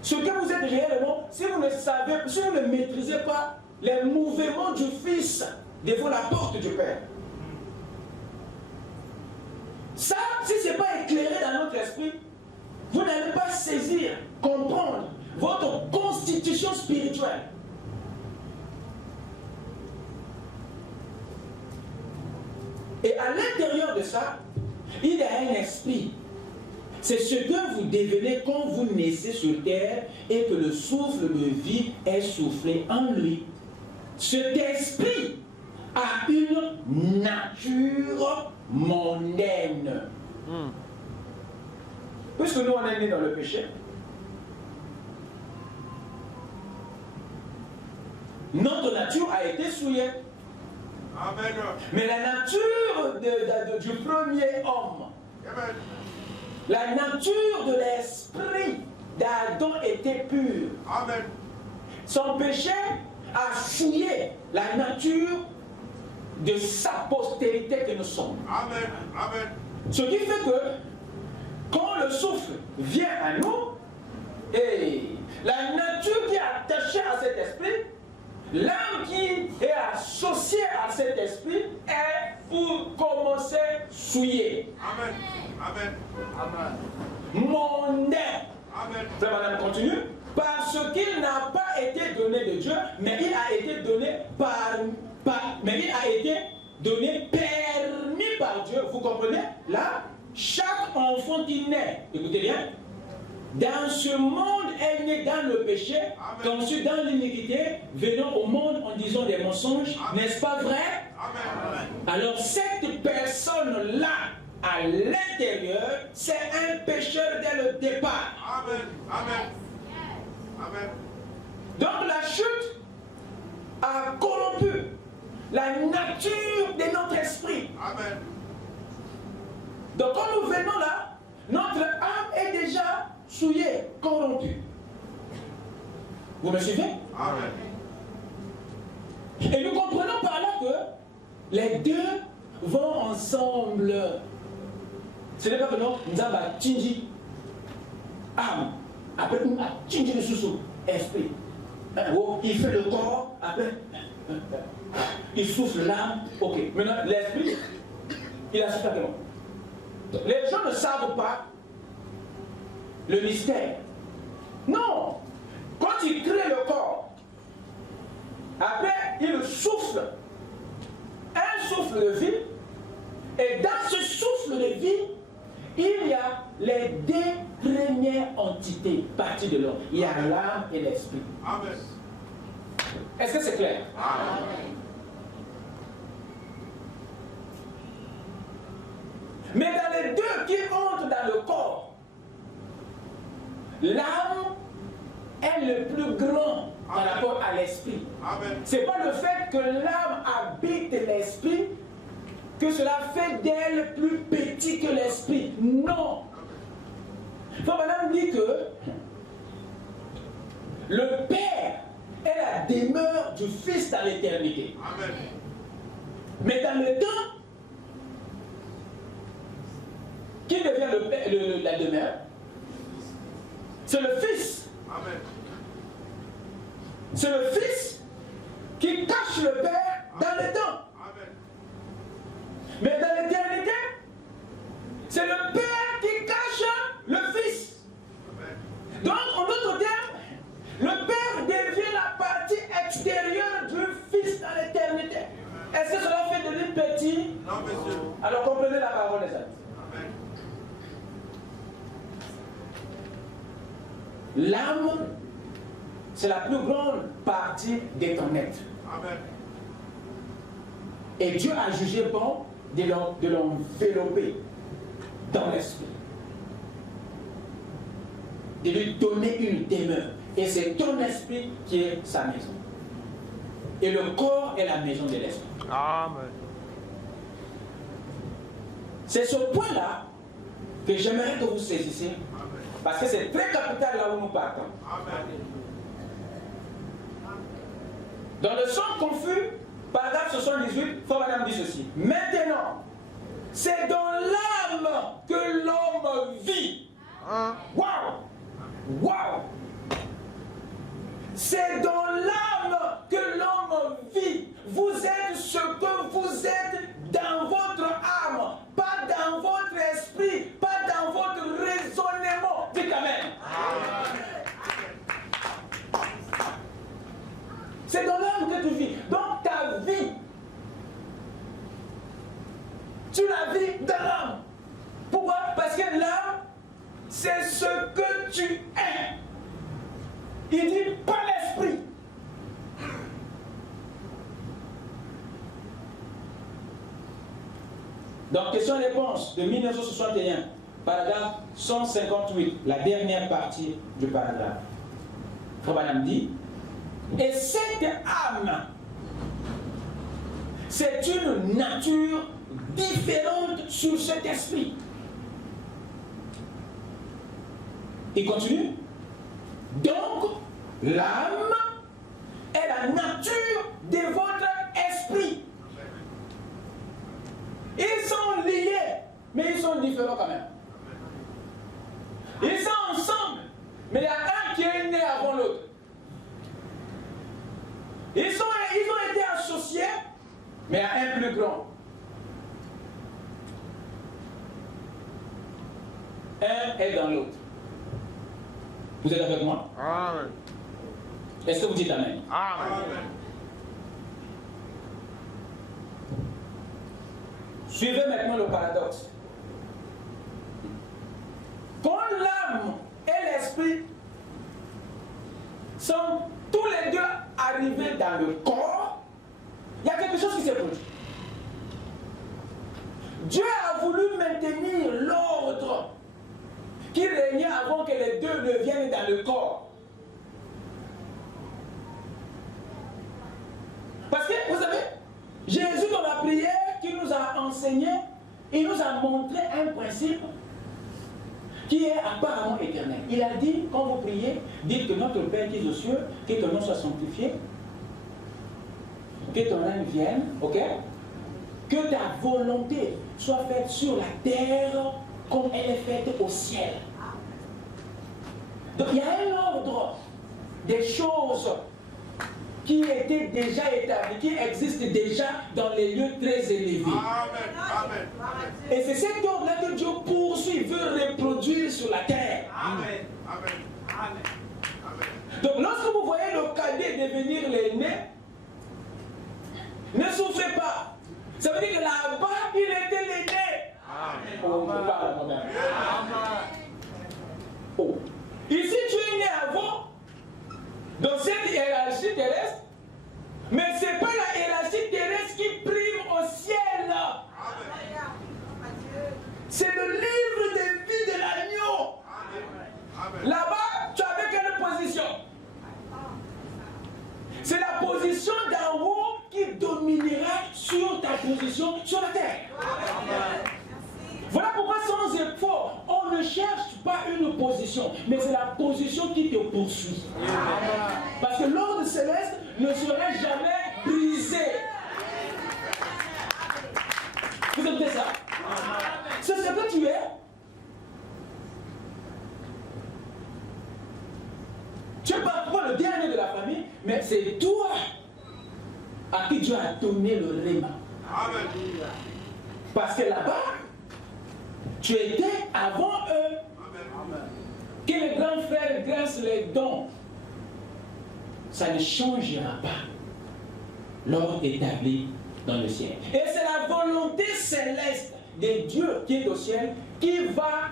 ce que vous êtes réellement si vous ne savez, si vous ne maîtrisez pas les mouvements du Fils devant la porte du Père. Ça, si ce n'est pas éclairé dans notre esprit, vous n'allez pas saisir, comprendre votre constitution spirituelle. Et à l'intérieur de ça, il y a un esprit. C'est ce que vous devenez quand vous naissez sur terre et que le souffle de vie est soufflé en lui. Cet esprit a une nature mondaine. Puisque nous on est nés dans le péché, notre nature a été souillée. Amen. Mais la nature du premier homme, Amen. la nature de l'esprit d'Adam était pure. Amen. Son péché a souillé la nature de sa postérité que nous sommes. Amen. Amen. Ce qui fait que quand le souffle vient à nous, et la nature qui est attachée à cet esprit, l'âme qui est associée à cet esprit est pour commencer souillée. Amen. Amen. Amen. Mondain. Amen. Ça va continue. Parce mais il a été donné permis par Dieu. Vous comprenez? Là, chaque enfant qui naît, écoutez bien, dans ce monde est né dans le péché, conçu dans l'iniquité, venant au monde en disant des mensonges, n'est-ce pas vrai? Amen. Alors cette personne-là, à l'intérieur, c'est un pécheur dès le départ. Amen. Amen. Amen. Donc la chute a corrompu la nature de notre esprit. Amen. Donc quand nous venons là, notre âme est déjà souillée, corrompue. Vous me suivez? Amen. Et nous comprenons par là que les deux vont ensemble. Ce n'est pas que non, nous avons tingé âme, après nous avons tingé le sous esprit. Il fait le corps, après il souffle l'âme. Ok, maintenant l'esprit, il a soufflé comment? Les gens ne savent pas le mystère. Non! Quand il crée le corps, après il souffle un souffle de vie, et dans ce souffle de vie, il y a les deux premières entités parties de l'homme. Il y a l'âme et l'esprit. Amen. Est-ce que c'est clair? Amen. Mais dans les deux qui entrent dans le corps, l'âme est le plus grand par rapport à l'esprit. Ce n'est pas le fait que l'âme habite l'esprit que cela fait d'elle plus petit que l'esprit. Non. Madame dit que le Père est la demeure du Fils dans l'éternité. Mais dans le temps, qui devient la demeure? C'est le Fils. Amen. C'est le Fils qui cache le Père dans le temps. Amen. Mais dans l'éternité, c'est le Père qui cache le Fils. Amen. Donc, en d'autres termes, le Père devient la partie extérieure du Fils dans l'éternité. Est-ce que cela fait de lui petit? Non, monsieur. Alors comprenez la parole des saints. Amen. L'âme, c'est la plus grande partie de ton être. Amen. Et Dieu a jugé bon de l'envelopper dans l'esprit. De lui donner une demeure. Et c'est ton esprit qui est sa maison. Et le corps est la maison de l'esprit. Amen. C'est ce point-là que j'aimerais que vous saisissiez. Parce que c'est très capital là où nous partons. Amen. Dans le son confus, paragraphe 78, Madame dit ceci. Maintenant, c'est dans l'âme que l'homme vit. Waouh! Waouh! C'est dans l'âme que l'homme vit. Vous êtes ce que vous êtes dans votre âme, pas dans votre esprit, pas dans votre raisonnement. Dites Amen. C'est dans l'âme que tu vis. Donc ta vie, tu la vis dans l'âme. Pourquoi? Parce que l'âme, c'est ce que tu es. Il dit pas l'esprit. Donc, question-réponse de 1961, paragraphe 158, la dernière partie du paragraphe. Frère Madame dit, et cette âme, c'est une nature différente sur cet esprit. Il continue. Donc, l'âme est la nature de votre esprit. Ils sont liés, mais ils sont différents quand même. Ils sont ensemble, mais il y a un qui est né avant l'autre. Ils ont été associés, mais il y a un plus grand. Un est dans l'autre. Vous êtes avec moi? Amen. Est-ce que vous dites Amen? Amen. Suivez maintenant le paradoxe. Quand l'âme et l'esprit sont tous les deux arrivés dans le corps, il y a quelque chose qui s'est produit. Dieu a voulu maintenir l'ordre qui régnait avant que les deux ne viennent dans le corps. Parce que, vous savez, Jésus dans la prière qui nous a enseigné, il nous a montré un principe qui est apparemment éternel. Il a dit, quand vous priez, dites que notre Père qui est aux cieux, que ton nom soit sanctifié, que ton règne vienne, ok? Que ta volonté soit faite sur la terre comme elle est faite au ciel. Donc il y a un ordre des choses qui étaient déjà établies, qui existent déjà dans les lieux très élevés. Amen. Amen. Et c'est cet ordre-là que Dieu poursuit, veut reproduire sur la terre. Amen. Amen. Amen. Amen. Donc lorsque vous voyez le cadet devenir l'aîné, ne souffrez pas. Ça veut dire que là-bas, il était l'aîné. Amen. Oh, je parle à moi-même. Amen. Oh. Ici, tu es né avant, dans cette hiérarchie terrestre, mais ce n'est pas la hiérarchie terrestre qui prime au ciel. C'est le livre de vie de l'agneau. Là-bas, tu avais quelle position? C'est la position d'en haut qui dominera sur ta position sur la terre. Voilà pourquoi sans effort, on ne cherche pas une position, mais c'est la position qui te poursuit. Parce que l'ordre céleste ne sera jamais brisé. Vous écoutez ça? C'est ce que tu es. Tu es parfois le dernier de la famille, mais c'est toi à qui Dieu a donné le réma. Amen. Parce que là-bas, tu étais avant eux. Amen. Que les grands frères graissent les dons. Ça ne changera pas l'ordre établi dans le ciel. Et c'est la volonté céleste de Dieu qui est au ciel qui va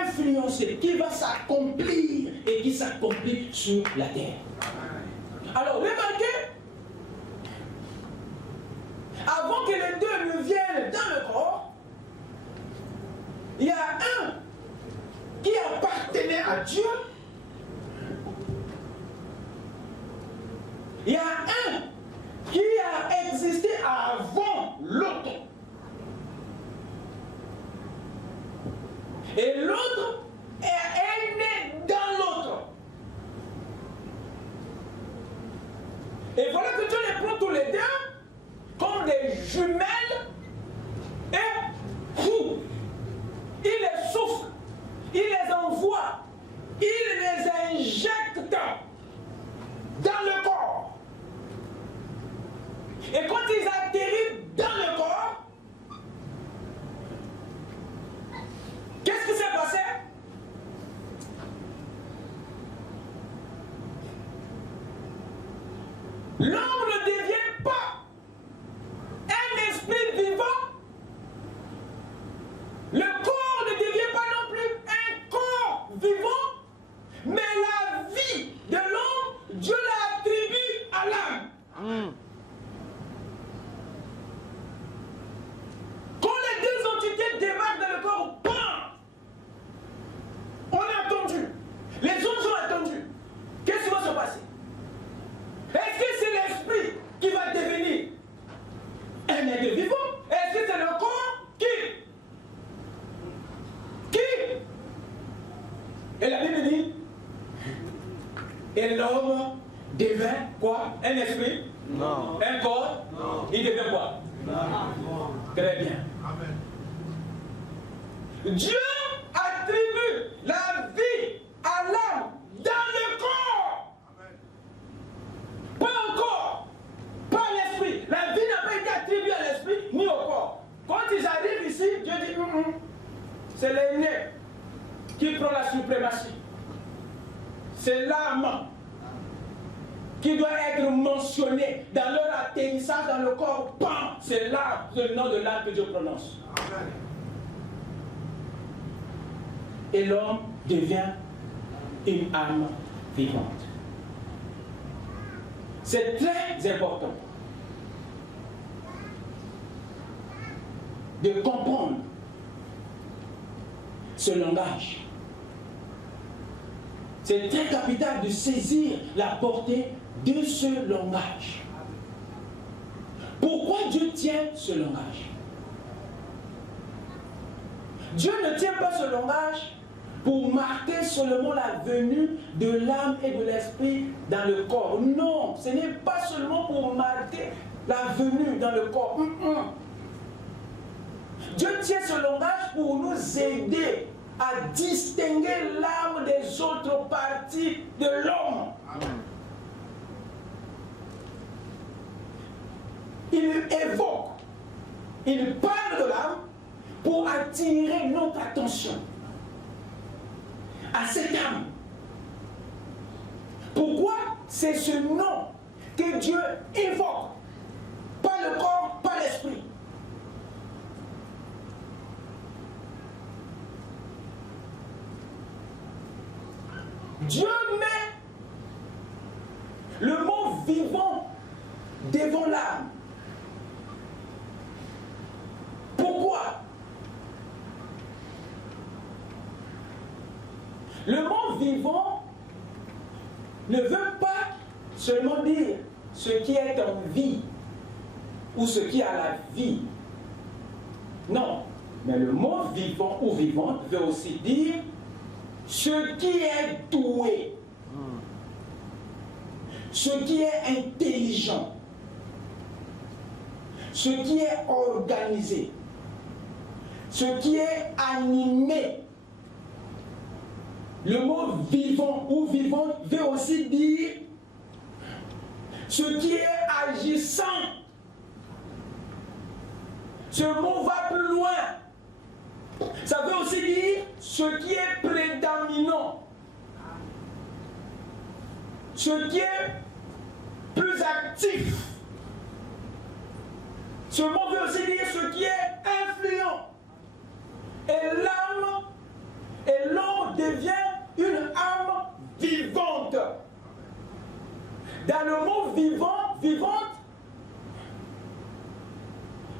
influencer, qui va s'accomplir et qui s'accomplit sur la terre. Alors, remarquez, avant que les deux ne viennent dans le corps, il y a un qui appartenait à Dieu. Il y a un qui a existé avant l'autre. Et l'autre est né dans l'autre. Et voilà que Dieu les prend tous les deux comme des jumelles et il les souffle, il les envoie, il les injecte dans le corps. Et quand ils atterrissent dans le corps, qu'est-ce qui s'est passé? L'homme ne devient pas un esprit vivant. Le corps ne devient pas non plus un corps vivant, mais la vie de l'homme, Dieu l'a attribue à l'âme. Quand les deux entités débarquent dans le corps, bam! On a attendu. Les autres ont attendu. Qu'est-ce qui va se passer? Est-ce que c'est l'esprit qui va devenir un être vivant? Est-ce que c'est le corps qui? Et la Bible dit, et l'homme devint quoi? Un esprit? Non. Un corps? Non. Il devient quoi? Non. Très bien. Amen. Dieu attribue la vie à l'âme dans le corps. Amen. Pas encore. Pas à l'esprit. La vie n'a pas été attribuée à l'esprit ni au corps. Quand ils arrivent ici, Dieu dit, c'est l'aîné qui prend la suprématie. C'est l'âme. qui doit être mentionné dans leur atterrissage dans le corps. Pan, c'est l'âme, c'est le nom de l'âme que Dieu prononce. Amen. Et l'homme devient une âme vivante. C'est très important de comprendre ce langage. C'est très capital de saisir la portée de ce langage. Pourquoi Dieu tient ce langage? Dieu ne tient pas ce langage pour marquer seulement la venue de l'âme et de l'esprit dans le corps. Non, ce n'est pas seulement pour marquer la venue dans le corps. Dieu tient ce langage pour nous aider à distinguer l'âme des autres parties de l'homme. Il évoque, il parle de l'âme pour attirer notre attention à cette âme. Pourquoi? C'est ce nom que Dieu évoque, pas le corps, pas l'esprit. Dieu met le mot vivant devant l'âme. Pourquoi? Le mot vivant ne veut pas seulement dire ce qui est en vie ou ce qui a la vie. Non, mais le mot vivant ou vivante veut aussi dire ce qui est doué, ce qui est intelligent, ce qui est organisé, ce qui est animé. Le mot vivant ou vivante veut aussi dire ce qui est agissant. Ce mot va plus loin. Ça veut aussi dire ce qui est prédominant, ce qui est plus actif. Ce mot veut aussi dire ce qui est influent. Et l'âme et l'homme devient une âme vivante. Dans le mot vivant, vivante,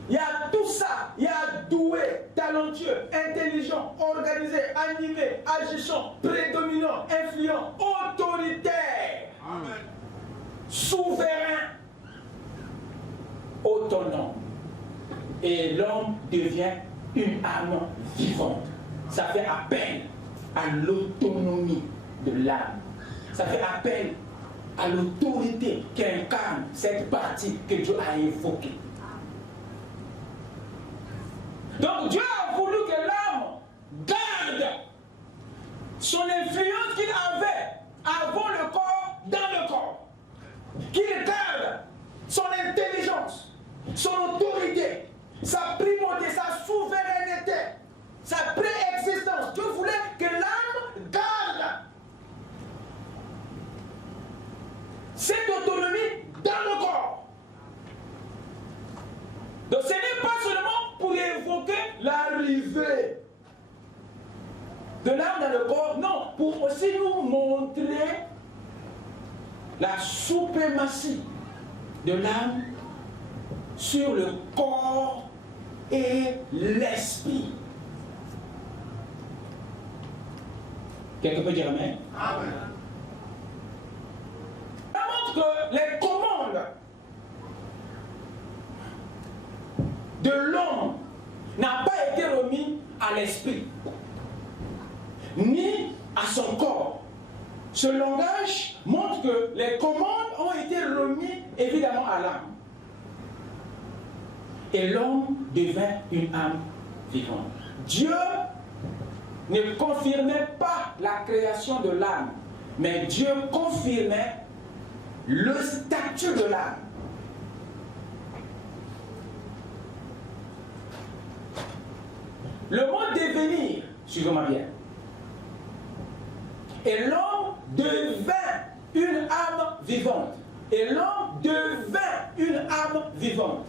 il y a tout ça. Il y a doué, talentueux, intelligent, organisé, animé, agissant, prédominant, influent, autoritaire, Amen. souverain, autonome. Et l'homme devient une âme vivante. Ça fait appel à l'autonomie de l'âme. Ça fait appel à l'autorité qu'incarne cette partie que Dieu a évoquée. Donc Dieu a voulu que l'âme garde son influence qu'il avait avant le corps dans le corps. Qu'il garde son intelligence, son autorité, sa primauté, sa souveraineté, sa préexistence. Dieu voulait que l'âme garde cette autonomie dans le corps. Donc ce n'est pas seulement pour évoquer l'arrivée de l'âme dans le corps, non, pour aussi nous montrer la suprématie de l'âme sur le corps et l'esprit. Quelqu'un peut dire amen? Amen. Ça montre que les commandes de l'homme n'a pas été remis à l'esprit, ni à son corps. Ce langage montre que les commandes ont été remises évidemment à l'âme. Et l'homme devint une âme vivante. Dieu ne confirmait pas la création de l'âme, mais Dieu confirmait le statut de l'âme. Le mot devenir, suivez-moi bien, et l'homme devint une âme vivante. et l'homme devint une âme vivante.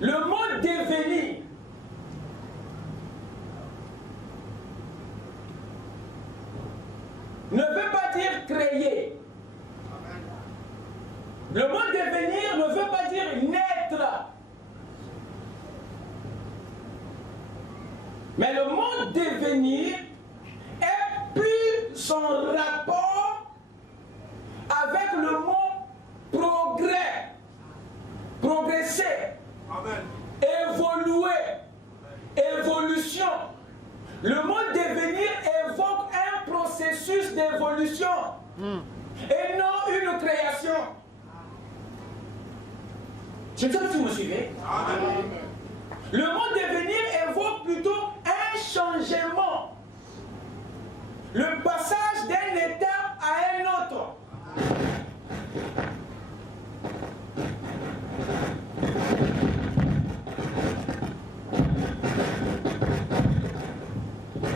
Le mot devenir ne veut pas dire créer. Le mot devenir ne veut pas dire naître. Mais le mot devenir est plus son rapport avec le mot progrès, progresser, Amen. évoluer, évolution. Le mot devenir évoque un processus d'évolution et non une création. Je ne sais pas si vous me suivez. Amen. Le mot devenir évoque plutôt un changement. Le passage d'un état à un autre.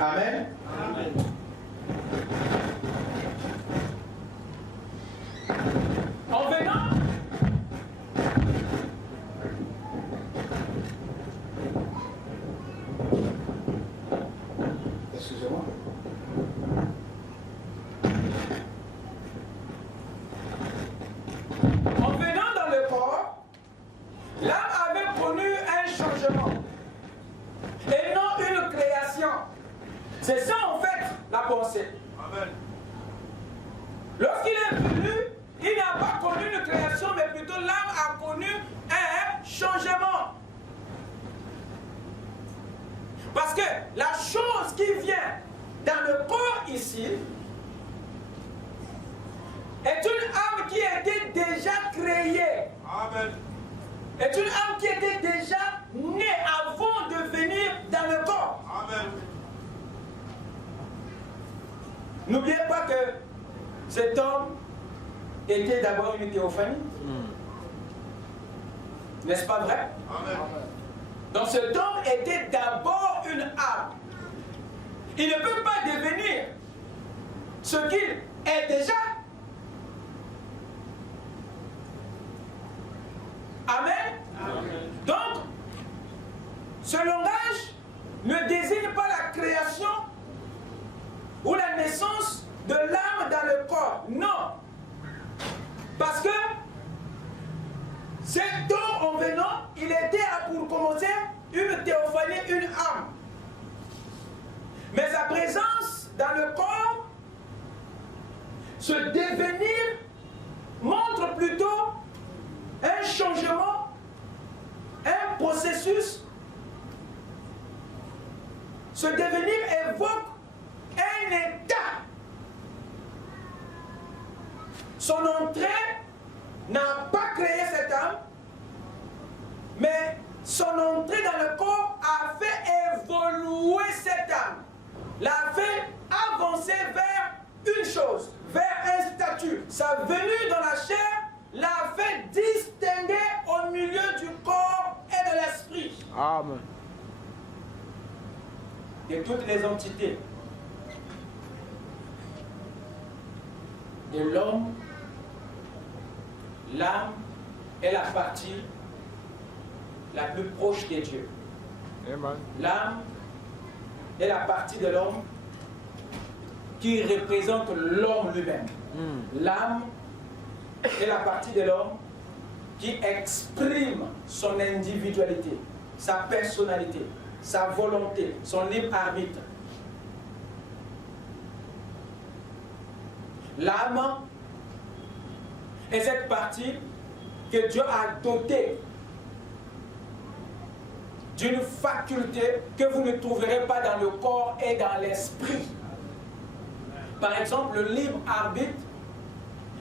Amen. Amen. En venant, excusez-moi. En venant dans le corps, l'âme avait connu un changement et non une création. C'est ça en fait la pensée. Amen. Lorsqu'il est venu, il n'a pas connu une création, mais plutôt l'âme a connu un changement. Parce que la chose qui vient dans le corps ici est une âme qui était déjà créée. Amen. Est une âme qui était déjà née avant de venir dans le corps. Amen. N'oubliez pas que cet homme était d'abord une théophanie. N'est-ce pas vrai? Amen. Donc cet homme était d'abord une âme. Il ne peut pas devenir ce qu'il est déjà. Amen. Amen. Donc, ce langage ne désigne pas la création ou la naissance de l'âme dans le corps. Non. Parce que cet homme en venant, il était pour commencer une théophanie, une âme. Mais sa présence dans le corps, ce devenir, montre plutôt un changement, un processus. Ce devenir évoque un état. Son entrée n'a pas créé cette âme, mais son entrée dans le corps a fait évoluer cette âme, l'a fait avancer vers une chose, vers un statut. Sa venue dans la chair l'a fait distinguer au milieu du corps et de l'esprit. Amen. De toutes les entités de l'homme, l'âme est la partie la plus proche de Dieu. Amen. L'âme est la partie de l'homme qui représente l'homme lui-même. L'âme est la partie de l'homme qui exprime son individualité, sa personnalité, sa volonté, son libre arbitre. L'âme est cette partie que Dieu a dotée d'une faculté que vous ne trouverez pas dans le corps et dans l'esprit. Par exemple, le libre arbitre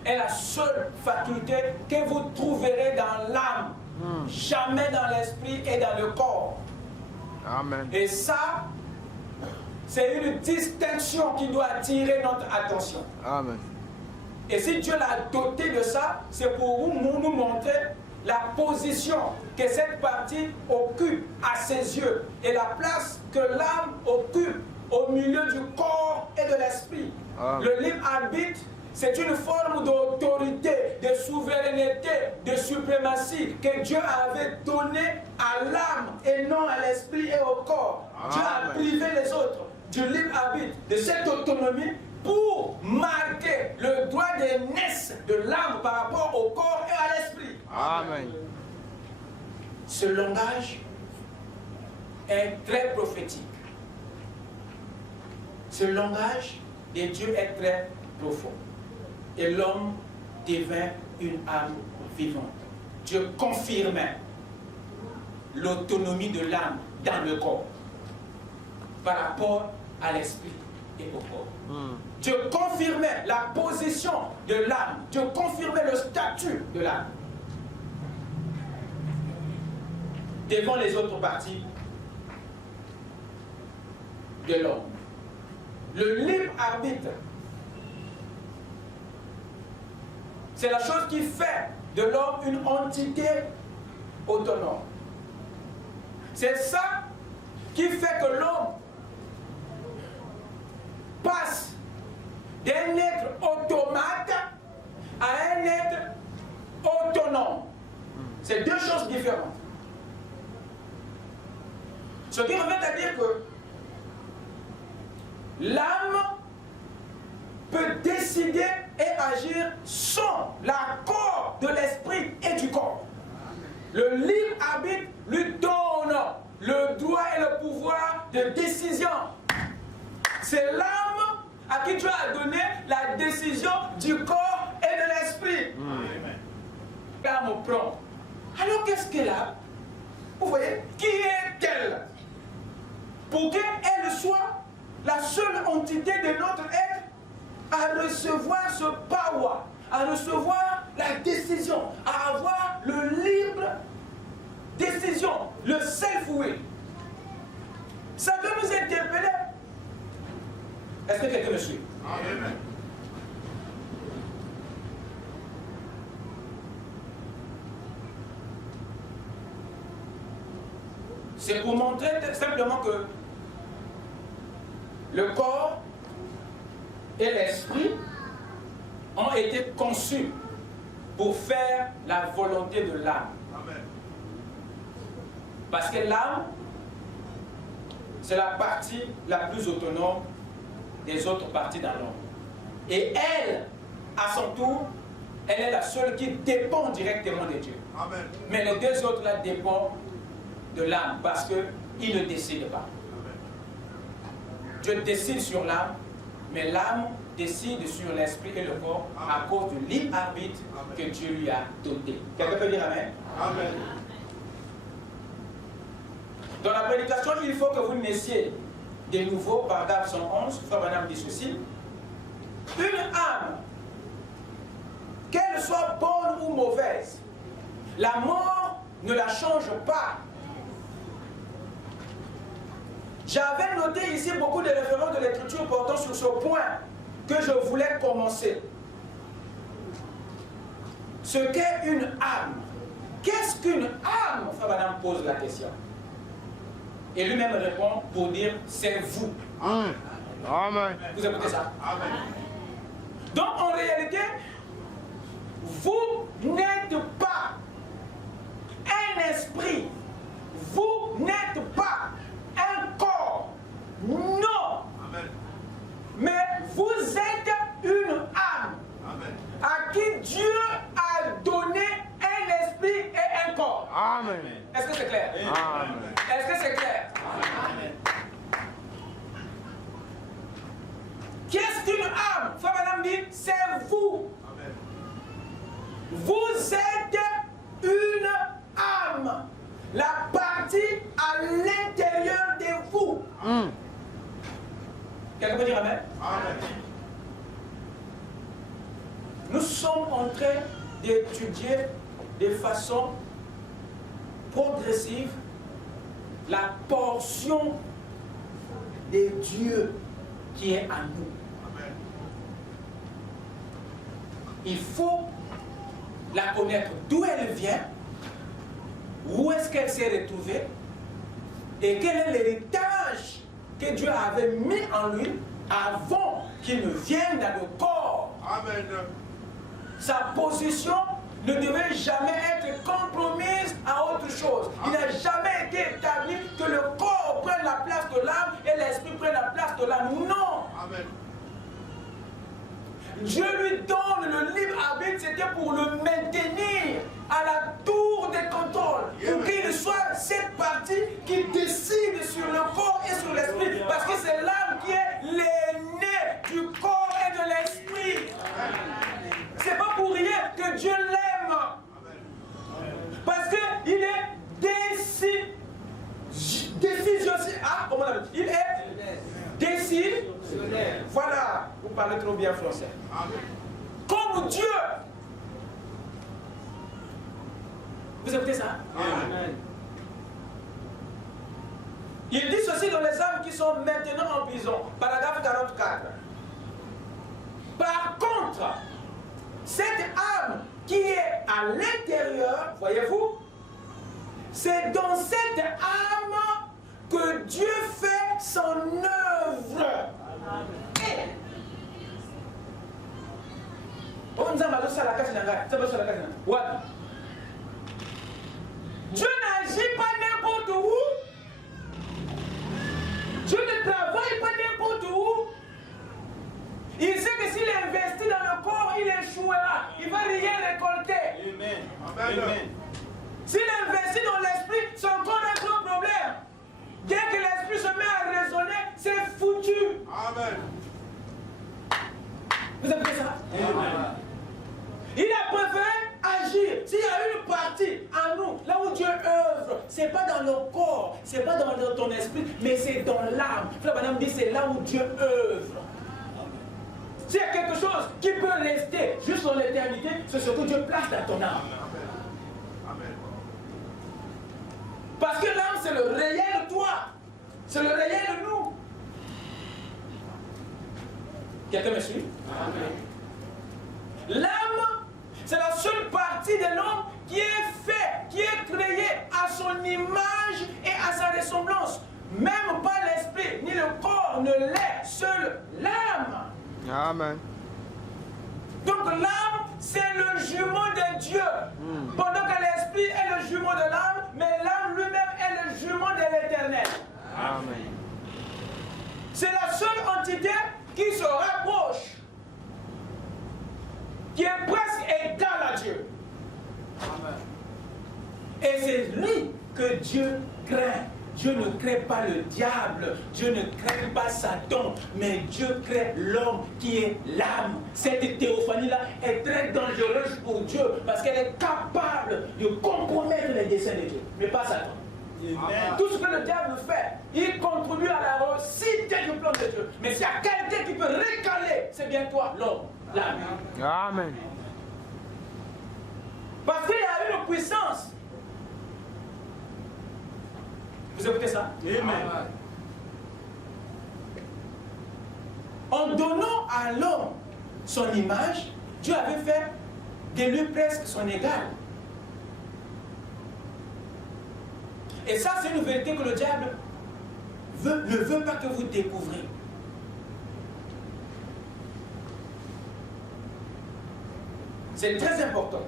est la seule faculté que vous trouverez dans l'âme, jamais dans l'esprit et dans le corps. Amen. Et ça, c'est une distinction qui doit attirer notre attention. Amen. Et si Dieu l'a doté de ça, c'est pour nous montrer la position que cette partie occupe à ses yeux et la place que l'âme occupe au milieu du corps et de l'esprit. Le libre arbitre, c'est une forme d'autorité, de souveraineté, de suprématie que Dieu avait donnée à l'âme et non à l'esprit et au corps. Dieu a privé les autres du libre arbitre, de cette autonomie pour marquer le droit d'aînesse de l'âme par rapport au corps et à l'esprit. Amen. Ce langage est très prophétique. Ce langage de Dieu est très profond. Et l'homme devint une âme vivante. Dieu confirmait l'autonomie de l'âme dans le corps par rapport à l'esprit et au corps. Dieu confirmait la position de l'âme. Dieu confirmait le statut de l'âme devant les autres parties de l'homme. Le libre arbitre, c'est la chose qui fait de l'homme une entité autonome. C'est ça qui fait que l'homme passe d'un être automate à un être autonome. C'est deux choses différentes. Ce qui revient à dire que l'âme peut décider et agir sans l'accord de l'esprit et du corps. Le libre arbitre lui donne le droit et le pouvoir de décision. C'est l'âme à qui Dieu a donné la décision du corps et de l'esprit. L'âme prend. Alors qu'est-ce qu'elle a? Vous voyez, qui est-elle? Pour qu'elle soit la seule entité de notre être à recevoir ce power, à recevoir la décision, à avoir le libre décision, le self-will. Ça peut nous interpeller. Est-ce que quelqu'un me suit? Amen. C'est pour montrer simplement que le corps et l'esprit ont été conçus pour faire la volonté de l'âme. Parce que l'âme, c'est la partie la plus autonome des autres parties dans l'homme. Et elle, à son tour, elle est la seule qui dépend directement de Dieu. Amen. Mais les deux autres là dépendent de l'âme parce qu'ils ne décident pas. Dieu décide sur l'âme, mais l'âme décide sur l'esprit et le corps à cause du libre arbitre que Dieu lui a doté. Quelqu'un peut dire Amen? Amen. Dans la prédication, il faut que vous naissiez de nouveau par Dave 111, Frère Branham dit ceci. Une âme, qu'elle soit bonne ou mauvaise, la mort ne la change pas. J'avais noté ici beaucoup de références de l'écriture portant sur ce point que je voulais commencer. Ce qu'est une âme. Qu'est-ce qu'une âme? Frère Branham pose la question. Et lui-même répond pour dire c'est vous. Amen. Vous écoutez ça? Amen. Donc en réalité, vous n'êtes pas un esprit. Vous n'êtes pas un corps. Non. Amen. Mais vous êtes une âme. Amen. À qui Dieu a donné un esprit et un corps. Amen. Est-ce que c'est clair? Amen. Est-ce que c'est clair? Amen. Qu'est-ce qu'une âme? Frère Branham dit, c'est vous. Amen. Vous êtes une âme. La partie à l'intérieur de vous. Quelqu'un peut dire Amen? Amen. Nous sommes en train d'étudier de façon progressive la portion de Dieu qui est en nous. Amen. Il faut la connaître d'où elle vient, où est-ce qu'elle s'est retrouvée et quel est l'héritage que Dieu avait mis en lui avant qu'il ne vienne dans le corps. Amen. Amen. Sa position ne devait jamais être compromise à autre chose. Il n'a jamais été établi que le corps prenne la place de l'âme et l'esprit prenne la place de l'âme. Non. Amen. Dieu lui donne le libre arbitre, c'était pour le maintenir à la tour des contrôles, pour qu'il soit cette partie qui décide sur le corps et sur l'esprit, parce que c'est l'âme qui est l'aîné du corps et de l'esprit. C'est pas pour rien que Dieu l'aime, parce qu'il est décisionnaire. Ah, comment on appelle? Il est décisionnaire. Voilà, vous parlez trop bien français. Comme Dieu. Vous écoutez ça? Amen. Il dit ceci dans les âmes qui sont maintenant en prison. Paragraphe 44. Par contre, cette âme qui est à l'intérieur, voyez-vous, c'est dans cette âme que Dieu fait son œuvre. Et Dieu n'agit pas n'importe où. Dieu ne travaille pas n'importe où. Il sait que s'il investit dans le corps, il échouera. Il ne va rien récolter. Amen. Amen. S'il investit dans l'esprit, c'est encore un gros problème. Dès que l'esprit se met à raisonner, c'est foutu. Amen. Vous avez fait ça? Amen. Il a préféré agir. S'il y a une partie en nous, là où Dieu œuvre, ce n'est pas dans le corps, ce n'est pas dans ton esprit, mais c'est dans l'âme. Frère Madame dit c'est là où Dieu œuvre. S'il y a quelque chose qui peut rester juste dans l'éternité, c'est ce que Dieu place dans ton âme. Amen. Parce que l'âme, c'est le réel de toi. C'est le réel de nous. Quelqu'un me suit? Amen. L'âme, c'est la seule partie de l'homme qui est fait, qui est créé à son image et à sa ressemblance. Même pas l'esprit, ni le corps ne l'est, seul l'âme. Amen. Donc l'âme, c'est le jumeau de Dieu. Pendant que l'esprit est le jumeau de l'âme, mais l'âme lui-même est le jumeau de l'éternel. Amen. C'est la seule entité qui se rapproche, qui est presque égale à Dieu. Amen. Et c'est lui que Dieu craint. Dieu ne craint pas le diable, Dieu ne craint pas Satan, mais Dieu craint l'homme qui est l'âme. Cette théophanie-là est très dangereuse pour Dieu parce qu'elle est capable de compromettre les desseins de Dieu, mais pas Satan. Amen. Tout ce que le diable fait, il contribue à la réussite du plan de Dieu. Mais s'il y a quelqu'un qui peut récaler, c'est bien toi, l'homme, l'âme. Amen. Parce qu'il y a une puissance. Vous écoutez ça? Amen. En donnant à l'homme son image, Dieu avait fait de lui presque son égal. Et ça, c'est une vérité que le diable ne veut pas que vous découvriez. C'est très important.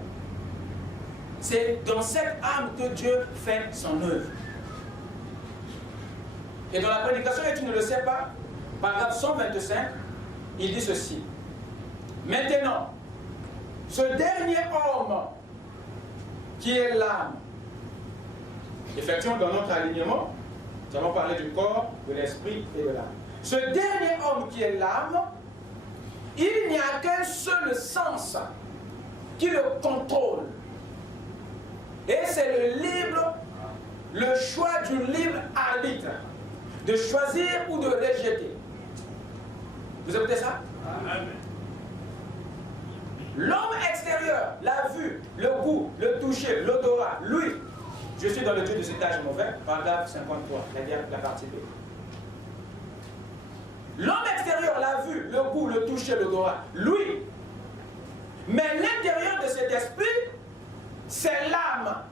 C'est dans cette âme que Dieu fait son œuvre. Et dans la prédication, et tu ne le sais pas, paragraphe 125, il dit ceci. Maintenant, ce dernier homme, qui est l'âme, effectivement, dans notre alignement, nous allons parler du corps, de l'esprit et de l'âme. Ce dernier homme qui est l'âme, il n'y a qu'un seul sens qui le contrôle. Et c'est le choix du libre arbitre, de choisir ou de rejeter. Vous écoutez ça? Amen. L'homme extérieur, la vue, le goût, le toucher, l'odorat, lui, je suis dans le Dieu de cet âge mauvais, paragraphe 53, la partie B. L'homme extérieur, la vue, le goût, le toucher, l'odorat, lui. Mais l'intérieur de cet esprit, c'est l'âme.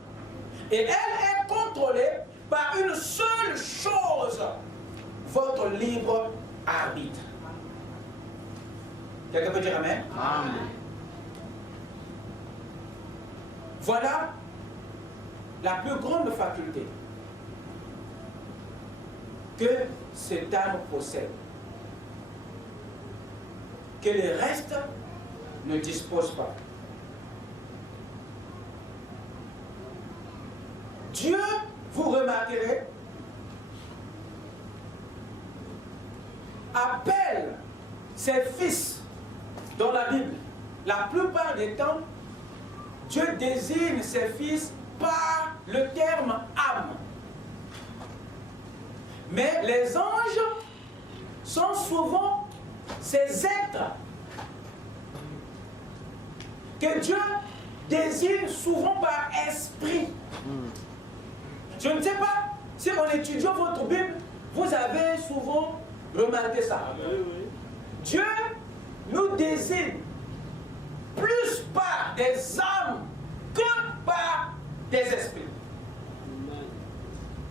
Et elle est contrôlée par une seule chose, votre libre arbitre. Quelqu'un peut dire amen? Amen. Voilà la plus grande faculté que cette âme possède, que les restes ne disposent pas. Dieu, vous remarquerez, appelle ses fils dans la Bible. La plupart des temps, Dieu désigne ses fils par le terme âme. Mais les anges sont souvent ces êtres que Dieu désigne souvent par esprit. Je ne sais pas si en étudiant votre Bible, vous avez souvent remarqué ça. Dieu nous désigne plus par des âmes que par des esprits.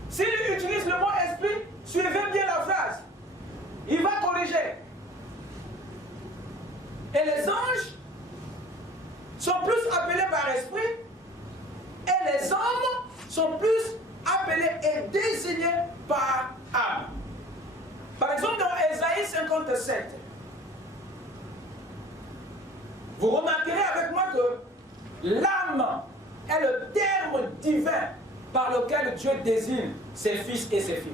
S'il utilise le mot esprit, suivez bien la phrase. Il va corriger. Et les anges sont plus appelés par esprit et les hommes sont plus appelés et désignés par âme. Par exemple, dans Ésaïe 57, vous remarquerez avec moi que l'âme est le terme divin par lequel Dieu désigne ses fils et ses filles.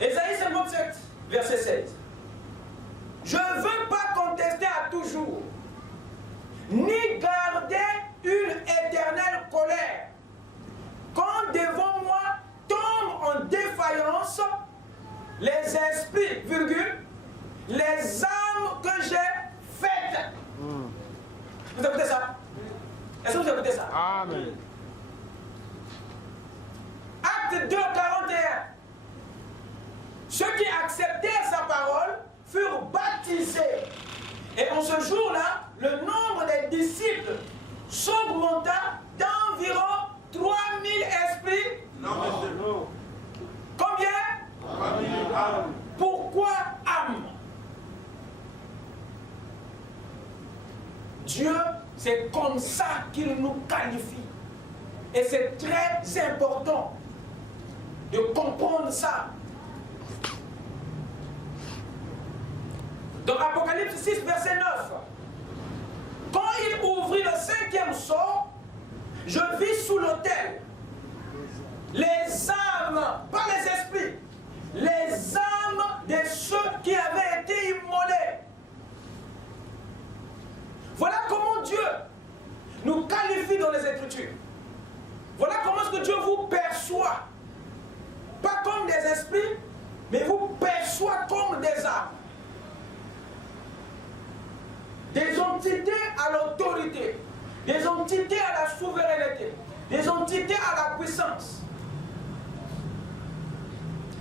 Ésaïe 57, verset 16. Je ne veux pas contester à toujours, ni garder une éternelle colère, quand devant moi tombent en défaillance les esprits, virgule, les âmes que j'ai faites. Vous écoutez ça? Est-ce que vous écoutez ça? Amen. Acte 2, 41. Ceux qui acceptèrent sa parole furent baptisés. Et en ce jour-là, le nombre des disciples s'augmenta d'environ 3000 esprits. Non. Combien? 3000 âmes. Pourquoi âme? Dieu, c'est comme ça qu'il nous qualifie. Et c'est très important de comprendre ça. Dans Apocalypse 6, verset 9, quand il ouvrit le 5e sceau, je vis sous l'autel les âmes, pas les esprits, les âmes de ceux qui avaient été immolés. Voilà comment Dieu nous qualifie dans les Écritures. Voilà comment est-ce que Dieu vous perçoit. Pas comme des esprits, mais vous perçoit comme des âmes. Des entités à l'autorité, des entités à la souveraineté, des entités à la puissance,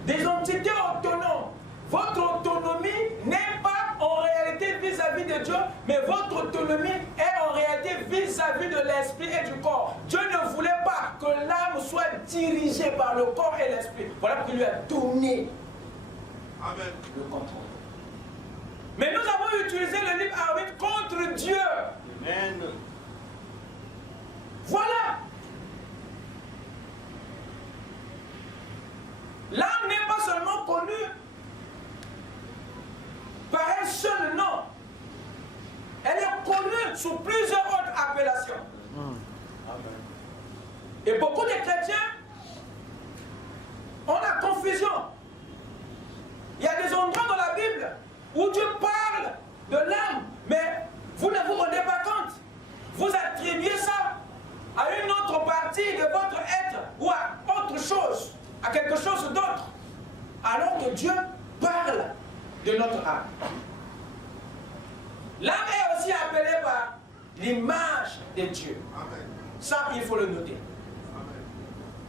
des entités autonomes. Votre autonomie n'est pas en réalité vis-à-vis de Dieu, mais votre autonomie est en réalité vis-à-vis de l'esprit et du corps. Dieu ne voulait pas que l'âme soit dirigée par le corps et l'esprit. Voilà pourquoi il lui a donné le contrôle. Mais nous avons utilisé le libre arbitre contre Dieu. Amen. Voilà. L'âme n'est pas seulement connue par un seul nom. Elle est connue sous plusieurs autres appellations. Et beaucoup de chrétiens ont la confusion. Il y a des endroits dans la Bible où Dieu parle de l'âme, mais vous ne vous rendez pas compte. Vous attribuez ça à une autre partie de votre être ou à autre chose, à quelque chose d'autre, alors que Dieu parle de notre âme. L'âme est aussi appelée par l'image de Dieu. Ça, il faut le noter.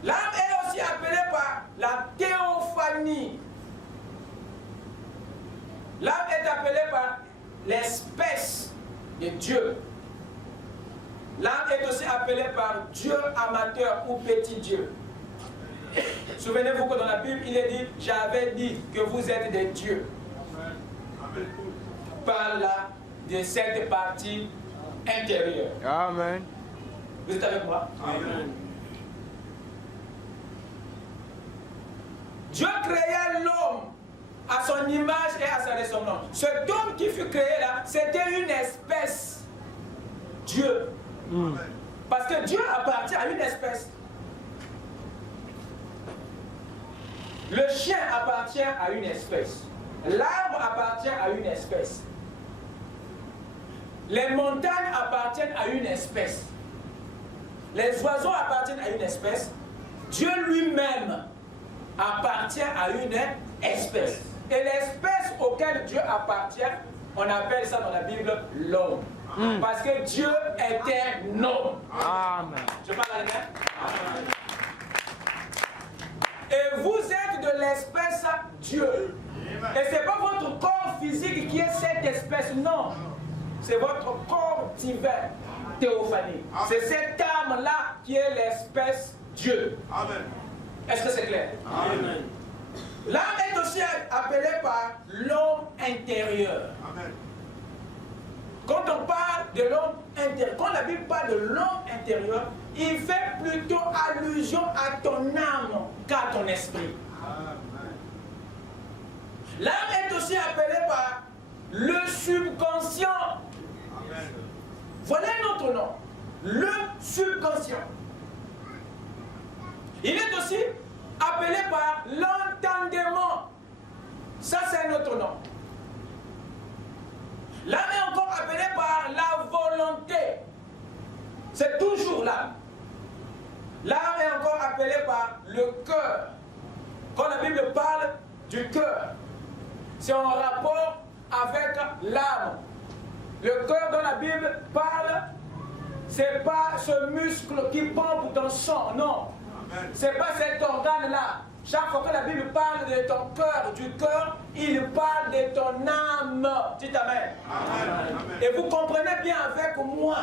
L'âme est aussi appelée par la théophanie. L'âme est appelée par l'espèce de Dieu. L'âme est aussi appelée par Dieu amateur ou petit Dieu. Souvenez-vous que dans la Bible, il est dit, j'avais dit que vous êtes des dieux. Par là, de cette partie intérieure. Amen. Vous êtes avec moi? Amen. Dieu créa l'homme à son image et à sa ressemblance. Cet homme qui fut créé là, c'était une espèce. Dieu. Parce que Dieu appartient à une espèce. Le chien appartient à une espèce. L'arbre appartient à une espèce. Les montagnes appartiennent à une espèce. Les oiseaux appartiennent à une espèce. Dieu lui-même appartient à une espèce. Et l'espèce auquel Dieu appartient, on appelle ça dans la Bible l'homme. Parce que Dieu est un homme. Amen. Je parle à quelqu'un? Et vous êtes de l'espèce Dieu. Et ce n'est pas votre corps physique qui est cette espèce, non. C'est votre corps divin, théophanie. C'est cette âme-là qui est l'espèce Dieu. Amen. Est-ce que c'est clair? Amen. L'âme est aussi appelée par l'homme intérieur. Amen. Quand on parle de l'homme intérieur, quand la Bible parle de l'homme intérieur, il fait plutôt allusion à ton âme qu'à ton esprit. L'âme est aussi appelée par le subconscient. Amen. Voilà notre nom, le subconscient. Il est aussi appelé par l'entendement. Ça, c'est notre nom. L'âme est encore appelée par la volonté. C'est toujours l'âme. L'âme est encore appelée par le cœur. Quand la Bible parle du cœur, c'est en rapport avec l'âme. Le cœur dont la Bible parle, c'est pas ce muscle qui pompe ton sang, non. C'est pas cet organe-là. Chaque fois que la Bible parle de ton cœur, du cœur, il parle de ton âme. Dites Amen. Amen. Et vous comprenez bien avec moi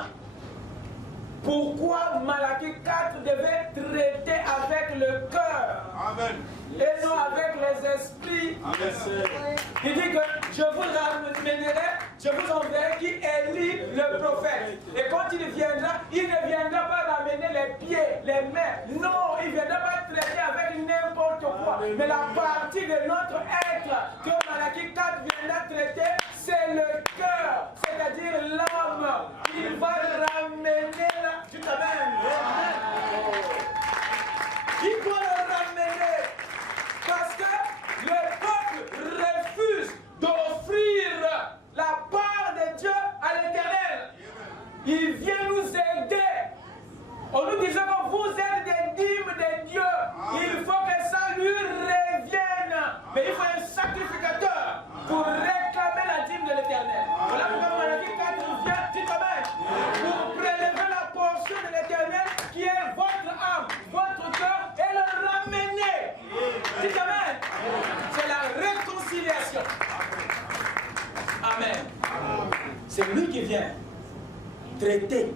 pourquoi Malachie 4 devait traiter avec le cœur Amen. et non avec les esprits. Amen. Il dit que je vous ramènerai, je vous enverrai qui Élie le prophète. Et quand il viendra, il ne viendra pas ramener les pieds, les mains. Non, il ne viendra pas traiter avec n'importe quoi. Mais la partie de notre être que Malachie 4 viendra traiter, c'est le cœur, c'est-à-dire l'âme. Il va ramener là. Tu t'amènes. Il doit le ramener. Parce que le peuple refuse d'offrir la part de Dieu à l'Éternel. Il vient nous aider. On nous disait que vous êtes des dîmes de Dieu. Il faut que ça lui revienne. Mais il faut un sacrificateur pour réclamer la dîme de l'Éternel. Voilà pourquoi Malachie 4 vient, tu t'amènes, pour prélever la portion de l'Éternel qui est votre âme, votre cœur et le ramener. Tu t'amènes. C'est la réconciliation. Amen. C'est lui qui vient traiter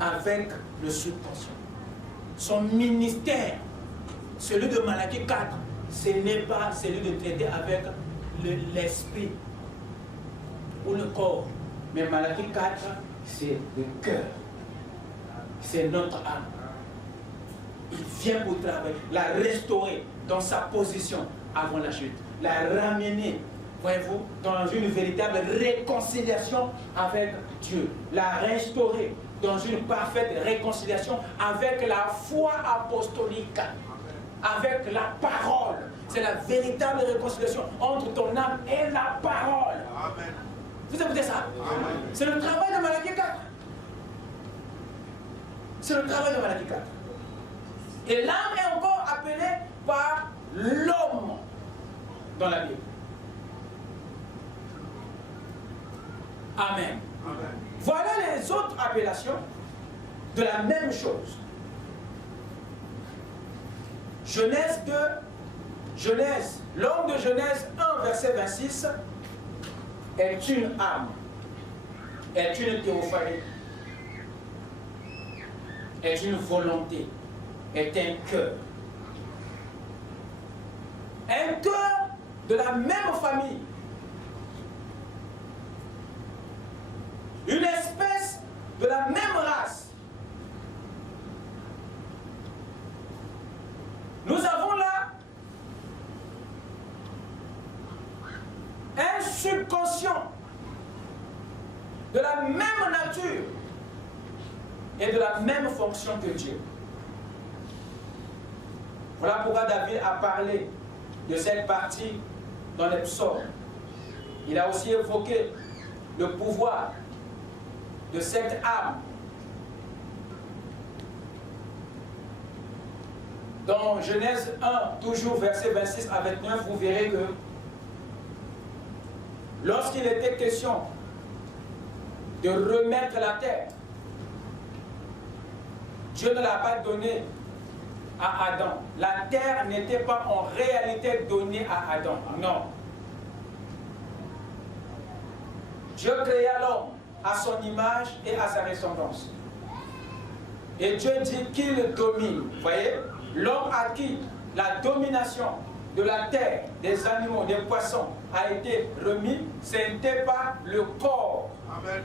avec le subconscient. Son ministère, celui de Malachie 4, ce n'est pas celui de traiter avec l'esprit ou le corps. Mais Malachie 4, c'est le cœur. C'est notre âme. Il vient pour travailler, la restaurer dans sa position avant la chute, la ramener, voyez-vous, dans une véritable réconciliation avec Dieu, la restaurer dans une parfaite réconciliation avec la foi apostolique, avec la parole. C'est la véritable réconciliation entre ton âme et la parole. Amen. Vous écoutez ça? C'est le travail de Malachie 4. C'est le travail de Malachie 4. Et l'âme est encore appelée par l'homme dans la Bible. Amen. Amen. Voilà les autres appellations de la même chose. Genèse 2, l'homme de Genèse 1, verset 26, est une âme, est une théophanie, est une volonté, est un cœur. un cœur de la même famille, une espèce de la même race. Nous avons là un subconscient de la même nature et de la même fonction que Dieu. Voilà pourquoi David a parlé de cette partie dans les psaumes. Il a aussi évoqué le pouvoir de cette âme. Dans Genèse 1, toujours verset 26 à 29, vous verrez que lorsqu'il était question de remettre la terre, Dieu ne l'a pas donné à Adam. La terre n'était pas en réalité donnée à Adam. Non. Dieu créa l'homme à son image et à sa ressemblance. Et Dieu dit qu'il domine. Vous voyez, l'homme à qui la domination de la terre, des animaux, des poissons a été remis, ce n'était pas le corps. Amen.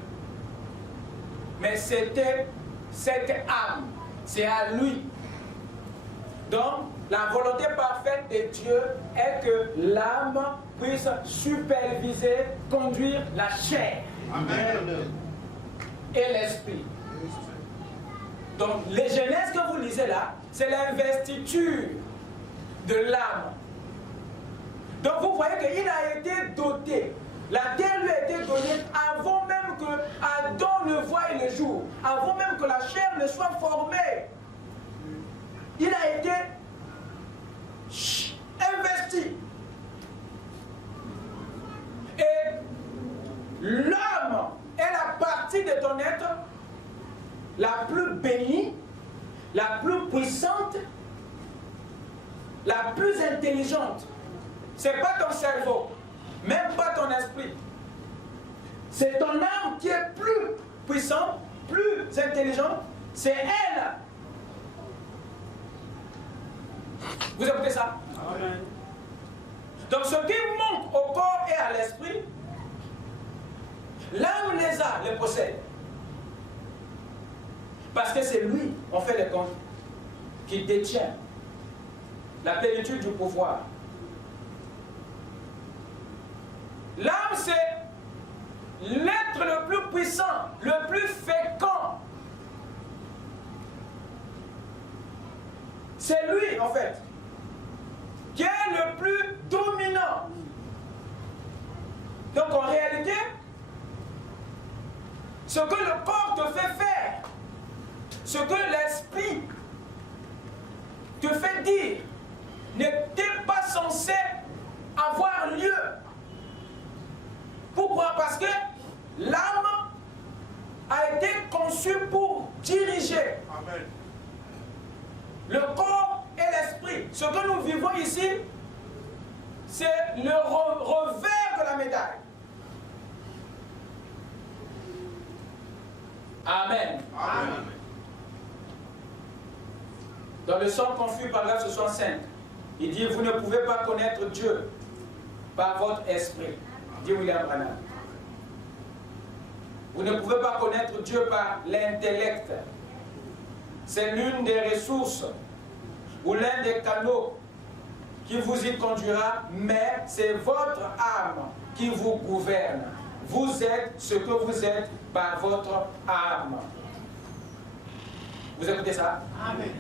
Mais c'était cette âme. C'est à lui. Donc, la volonté parfaite de Dieu est que l'âme puisse superviser, conduire la chair. Amen. Et l'esprit. Donc, les Genèses que vous lisez là, c'est l'investiture de l'âme. Donc, vous voyez qu'il a été doté. La terre lui a été donnée avant même que Adam ne voie le jour, avant même que la chair ne soit formée. Il a été investi. Et l'homme est la partie de ton être la plus bénie, la plus puissante, la plus intelligente. Ce n'est pas ton cerveau, même pas ton esprit. C'est ton âme qui est plus puissante, plus intelligente. C'est elle. Vous écoutez ça? Amen. Donc ce qui manque au corps et à l'esprit, l'âme les possède. Parce que c'est lui, on fait les comptes, qui détient la plénitude du pouvoir. L'âme, c'est l'être le plus puissant, le plus fécond. C'est lui, en fait, qui est le plus dominant. Donc, en réalité, ce que le corps te fait faire, ce que l'esprit te fait dire, n'était pas censé avoir lieu. Pourquoi? Parce que l'âme a été conçue pour diriger. Amen. Le corps et l'esprit. Ce que nous vivons ici, c'est le revers de la médaille. Amen. Amen. Dans le Somme confus, paragraphe 65, il dit, vous ne pouvez pas connaître Dieu par votre esprit. Dit William Branham. Vous ne pouvez pas connaître Dieu par l'intellect. C'est l'une des ressources ou l'un des canaux qui vous y conduira, mais c'est votre âme qui vous gouverne. Vous êtes ce que vous êtes par votre âme. Vous écoutez ça? Amen.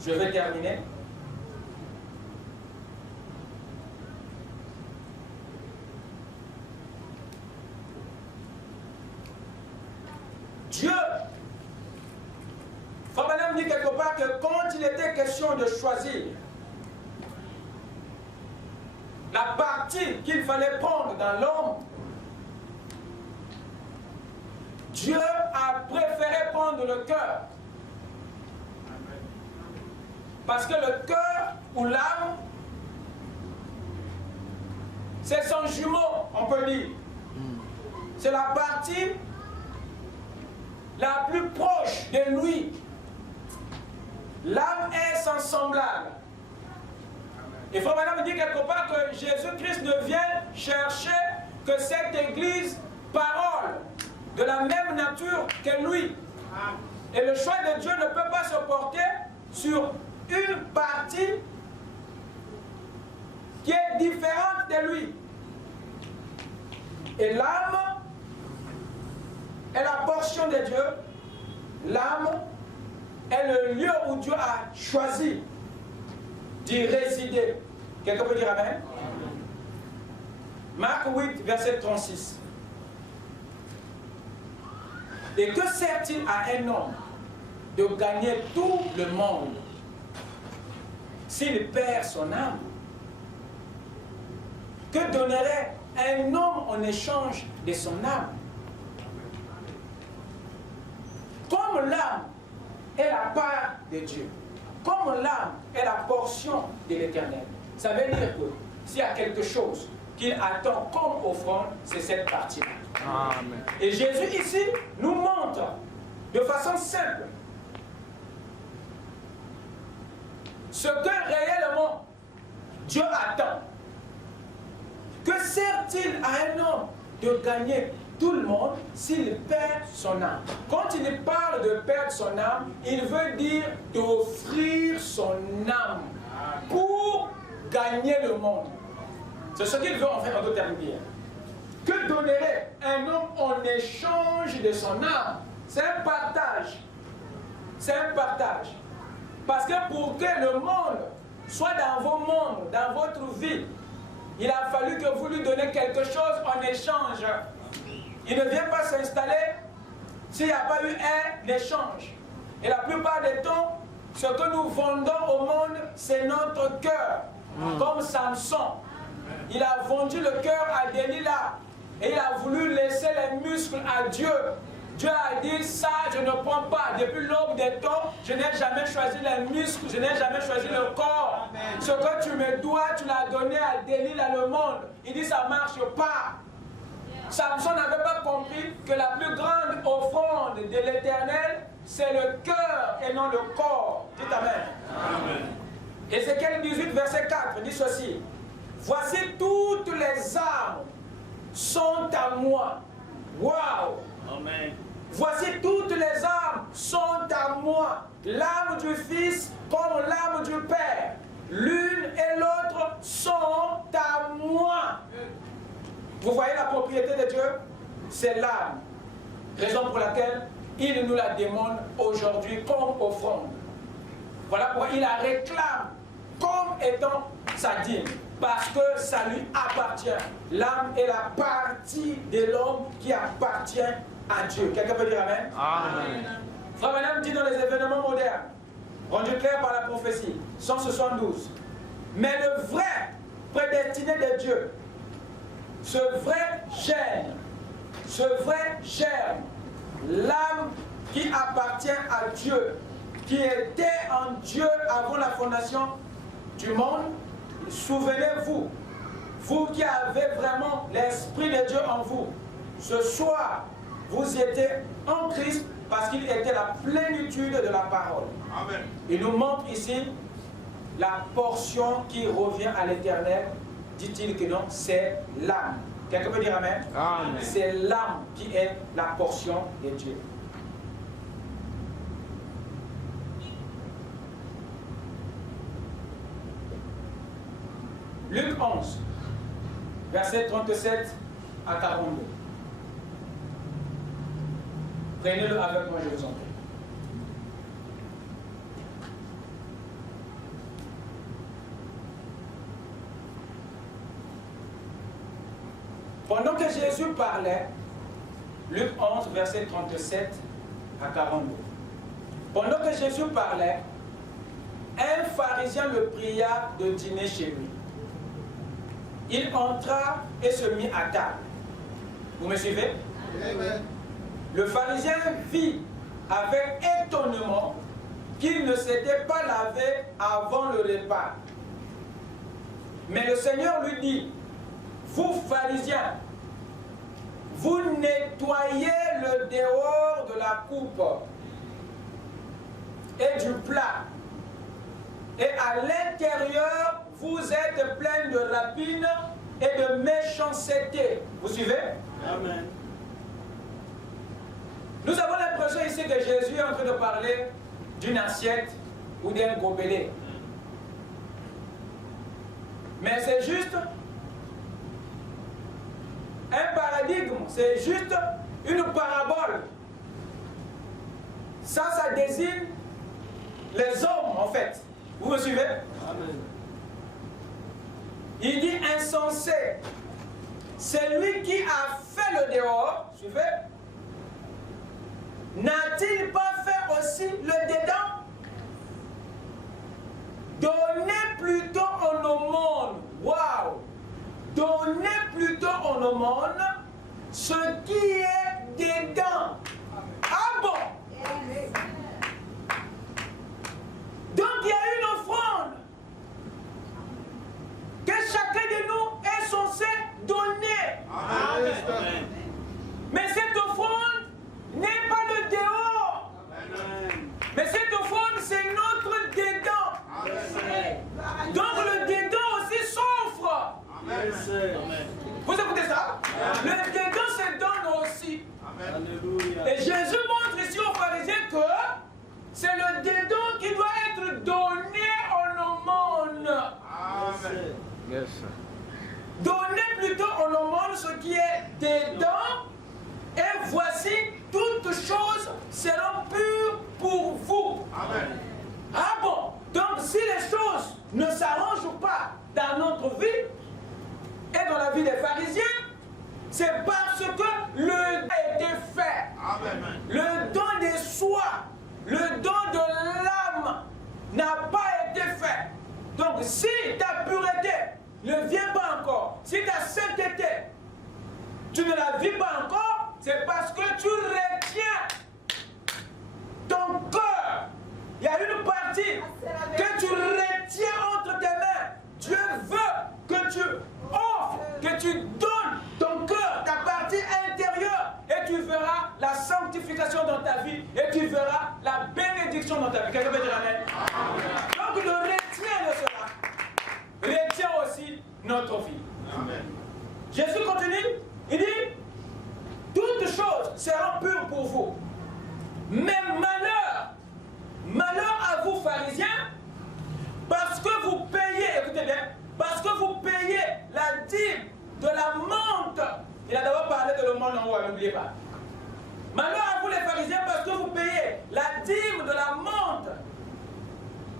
Je vais terminer. Dieu, Fabanam dit quelque part que quand il était question de choisir la partie qu'il fallait prendre dans l'homme, Dieu a préféré prendre le cœur. Parce que le cœur ou l'âme, c'est son jumeau, on peut dire. C'est la partie la plus proche de lui. L'âme est son semblable. Et Frère Branham dit quelque part que Jésus-Christ ne vient chercher que cette église parole de la même nature que lui. Et le choix de Dieu ne peut pas se porter sur une partie qui est différente de lui. Et l'âme est la portion de Dieu. L'âme est le lieu où Dieu a choisi d'y résider. Quelqu'un peut dire Amen? Marc 8, verset 36. Et que sert-il à un homme de gagner tout le monde s'il perd son âme? Que donnerait un homme en échange de son âme? Comme l'âme est la part de Dieu, comme l'âme est la portion de l'Éternel, ça veut dire que s'il y a quelque chose qu'il attend comme offrande, c'est cette partie-là. Amen. Et Jésus ici nous montre de façon simple ce que réellement Dieu attend. Que sert-il à un homme de gagner tout le monde s'il perd son âme? Quand il parle de perdre son âme, il veut dire d'offrir son âme pour gagner le monde. C'est ce qu'il veut en fait en d'autres termes dire. Que donnerait un homme en échange de son âme? C'est un partage. C'est un partage. Parce que pour que le monde soit dans vos mondes, dans votre vie, il a fallu que vous lui donnez quelque chose en échange. Il ne vient pas s'installer s'il n'y a pas eu un échange. Et la plupart des temps, ce que nous vendons au monde, c'est notre cœur. Comme Samson. Il a vendu le cœur à Delilah. Et il a voulu laisser les muscles à Dieu. Dieu a dit, ça je ne prends pas. Depuis l'aube des temps, je n'ai jamais choisi les muscles, je n'ai jamais choisi le corps. Amen. Ce que tu me dois, tu l'as donné à Delilah le monde. Il dit, ça ne marche pas. Samson n'avait pas compris que la plus grande offrande de l'Éternel, c'est le cœur et non le corps. Dites Amen. Amen. Ézéchiel 18, verset 4 dit ceci. Voici toutes les armes sont à moi. Waouh! Amen. Voici toutes les armes sont à moi. L'âme du Fils comme l'âme du Père. L'une et l'autre sont à moi. Vous voyez la propriété de Dieu? C'est l'âme. Raison pour laquelle il nous la demande aujourd'hui comme offrande. Voilà pourquoi il la réclame comme étant sa dîme. Parce que ça lui appartient. L'âme est la partie de l'homme qui appartient à Dieu. Quelqu'un peut dire Amen? Amen. Frère Branham dit dans les événements modernes, rendu clair par la prophétie, 172. Mais le vrai prédestiné de Dieu, ce vrai germe, l'âme qui appartient à Dieu, qui était en Dieu avant la fondation du monde, souvenez-vous, vous qui avez vraiment l'Esprit de Dieu en vous, ce soir, vous étiez en Christ parce qu'il était la plénitude de la parole. Amen. Il nous montre ici la portion qui revient à l'Éternel. Dit-il que non, c'est l'âme. Quelqu'un peut dire Amen? Amen. C'est l'âme qui est la portion de Dieu. Luc 11, versets 37 à 42. Prenez-le avec moi, je vous en prie. Pendant que Jésus parlait, Luc 11, verset 37 à 42. Pendant que Jésus parlait, un pharisien le pria de dîner chez lui. Il entra et se mit à table. Vous me suivez? Amen. Le pharisien vit avec étonnement qu'il ne s'était pas lavé avant le repas. Mais le Seigneur lui dit, vous pharisiens, vous nettoyez le dehors de la coupe et du plat, et à l'intérieur, vous êtes pleins de rapines et de méchanceté. Vous suivez? Amen. Nous avons l'impression ici que Jésus est en train de parler d'une assiette ou d'un gobelet. Mais c'est juste un paradigme, c'est juste une parabole. Ça désigne les hommes en fait. Vous me suivez? Amen. Il dit insensé. C'est lui qui a fait le dehors, suivez? N'a-t-il pas fait aussi le dedans? Donnez plutôt en aumône. Waouh! Donnez plutôt en aumône ce qui est dedans. Ah bon? Donc il y a une offrande que chacun de nous est censé donner. Amen. Mais cette offrande n'est pas le dehors. Amen. Mais cette offrande, c'est notre dedans. Amen. Donc le dedans aussi s'offre. Yes, sir. Vous écoutez ça? Le dedans se donne aussi. Alléluia. Et Jésus montre ici aux pharisiens que c'est le dedans qui doit être donné en aumône. Amen. Yes, sir. Donnez plutôt en aumône ce qui est dedans, et voici toutes choses seront pures pour vous. Amen. Ah bon? Donc si les choses ne s'arrangent pas dans notre vie et dans la vie des pharisiens, c'est parce que le don a été fait. Amen. Le don de soi, le don de l'âme n'a pas été fait. Donc si ta pureté ne vient pas encore, si ta sainteté, tu ne la vis pas encore, c'est parce que tu retiens ton cœur. Il y a une partie que tu retiens entre tes mains. Dieu veut que tu offres, que tu donnes ton cœur, ta partie intérieure, et tu verras la sanctification dans ta vie, et tu verras la bénédiction dans ta vie. Quelqu'un peut dire amen? Donc le retient de cela retient aussi notre vie. Amen. Jésus continue, il dit, toutes choses seront pures pour vous. Mais malheur à vous pharisiens, parce que vous payez, écoutez bien, parce que vous payez la dîme de la menthe. Il a d'abord parlé de l'aumône en haut, n'oubliez pas. Malheur à vous les pharisiens, parce que vous payez la dîme de la menthe,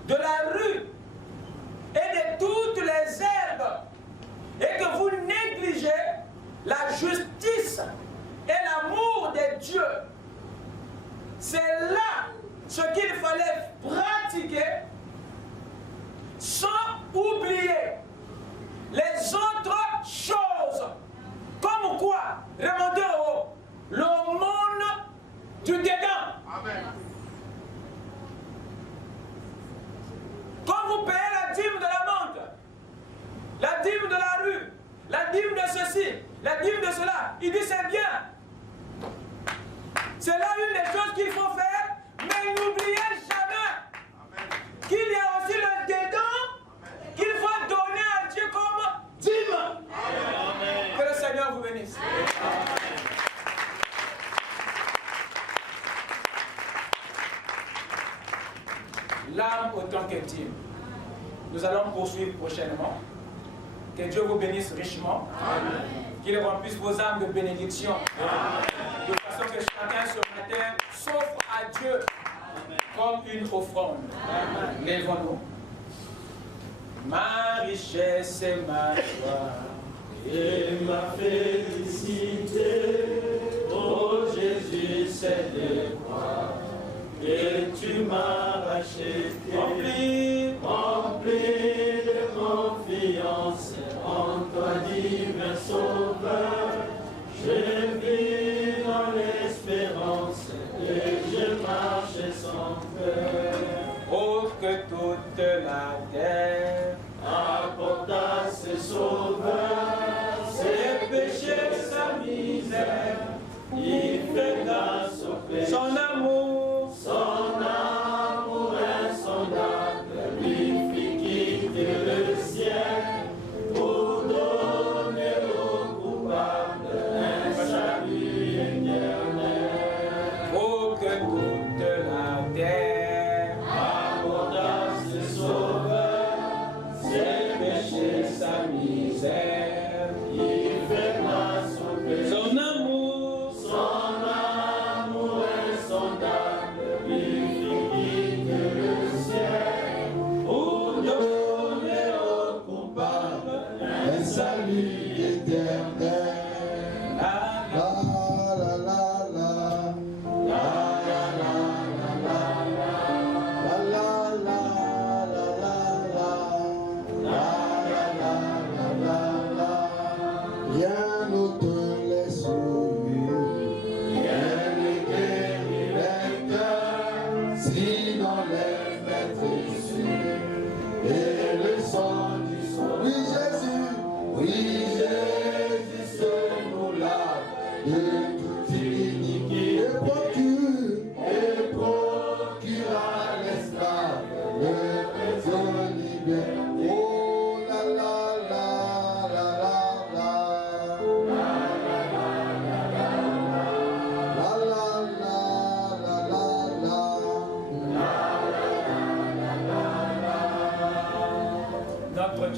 de la rue et de toutes les herbes, et que vous négligez la justice et l'amour de Dieu. C'est là ce qu'il fallait pratiquer sans oublier les autres choses. Comme quoi? Remontez au haut. L'aumône du dedans. Amen. Quand vous payez la dîme de la menthe, la dîme de la rue, la dîme de ceci, la dîme de cela, il dit c'est bien. C'est là une des choses qu'il faut faire, mais n'oubliez jamais qu'il y a aussi le dedans qu'il faut donner à Dieu comme dîme. Amen. Que le Seigneur vous bénisse. L'âme autant que dîme. Nous allons poursuivre prochainement. Que Dieu vous bénisse richement. Qu'il remplisse vos âmes de bénédiction. De façon que chacun ce matin s'offre à Dieu comme une offrande. Lèvons-nous. Ma richesse et ma joie Et ma félicité, oh Jésus, c'est de croire que tu m'as racheté, rempli de confiance en toi, divin Sauveur. Je vis dans l'espérance et je marche sans peur. Oh, que toute la terre Apporte à ses sauveurs ses péchés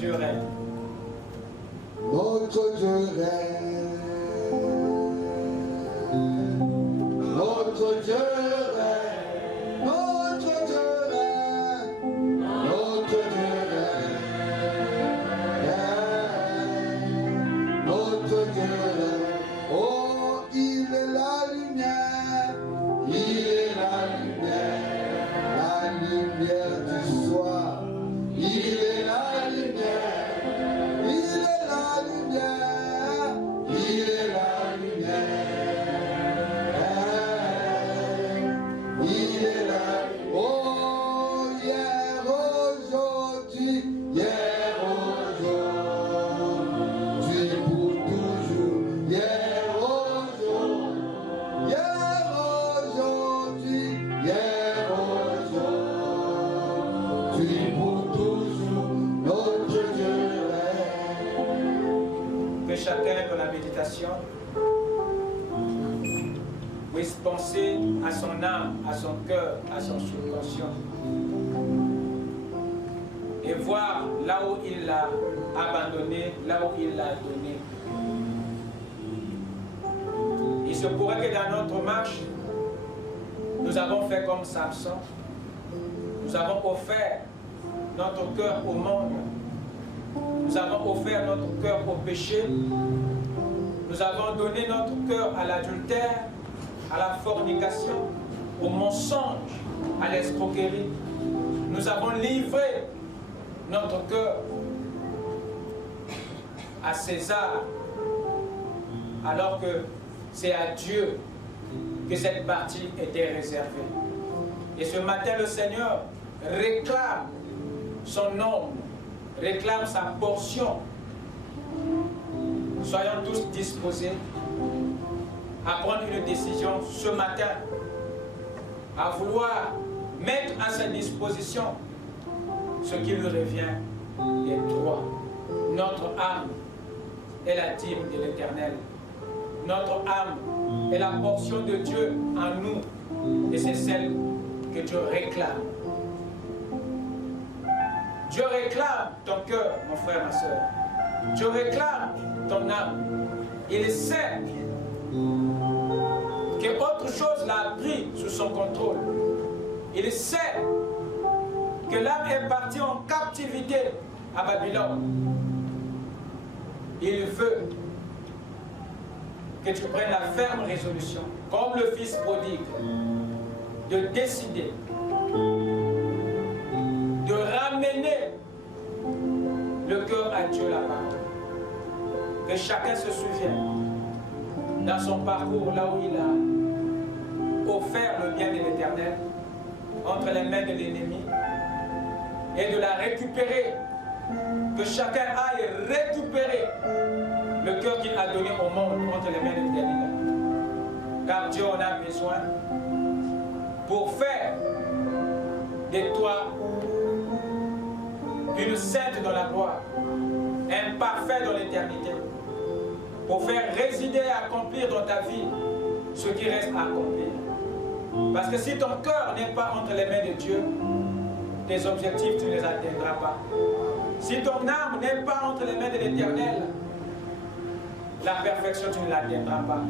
Dieu règne. Notre Dieu règne. Notre Dieu règne. Notre Dieu règne. Notre Dieu règne. Notre Dieu règne. Oh, il est la lumière. Il est la lumière du soir. Il est la lumière. Il est la lumière. Il est la lumière. Il est là. Oh, hier, aujourd'hui, pour toujours. Hier, aujourd'hui, pour toujours. Notre Dieu règne. Que chacun dans la méditation puisse penser à son âme, à son cœur, à son subconscient et voir là où il l'a abandonné, là où il l'a donné. Il se pourrait que dans notre marche, nous avons fait comme Samson. Nous avons offert notre cœur au monde. Nous avons offert notre cœur au péché. Nous avons donné notre cœur à l'adultère, à la fornication, au mensonge, à l'escroquerie. Nous avons livré notre cœur à César, alors que c'est à Dieu que cette partie était réservée. Et ce matin, le Seigneur réclame son nombre, réclame sa portion. Soyons tous disposés à prendre une décision ce matin, à vouloir mettre à sa disposition ce qui lui revient des droits. Notre âme est la dîme de l'Éternel. Notre âme est la portion de Dieu en nous, et c'est celle que Dieu réclame. Dieu réclame ton cœur, mon frère, ma soeur. Dieu réclame ton âme. Il sait qu'autre chose l'a pris sous son contrôle. Il sait que l'âme est partie en captivité à Babylone. Il veut que tu prennes la ferme résolution, comme le fils prodigue, de décider de ramener le cœur à Dieu là-bas. Que chacun se souvienne dans son parcours, là où il a offert le bien de l'Éternel entre les mains de l'ennemi, et de la récupérer. Que chacun aille récupérer le cœur qu'il a donné au monde entre les mains de l'Éternel. Car Dieu en a besoin pour faire de toi une sainte dans la gloire, un parfait dans l'éternité, pour faire résider et accomplir dans ta vie ce qui reste à accomplir. Parce que si ton cœur n'est pas entre les mains de Dieu, tes objectifs, tu ne les atteindras pas. Si ton âme n'est pas entre les mains de l'Éternel, la perfection, tu ne l'atteindras pas.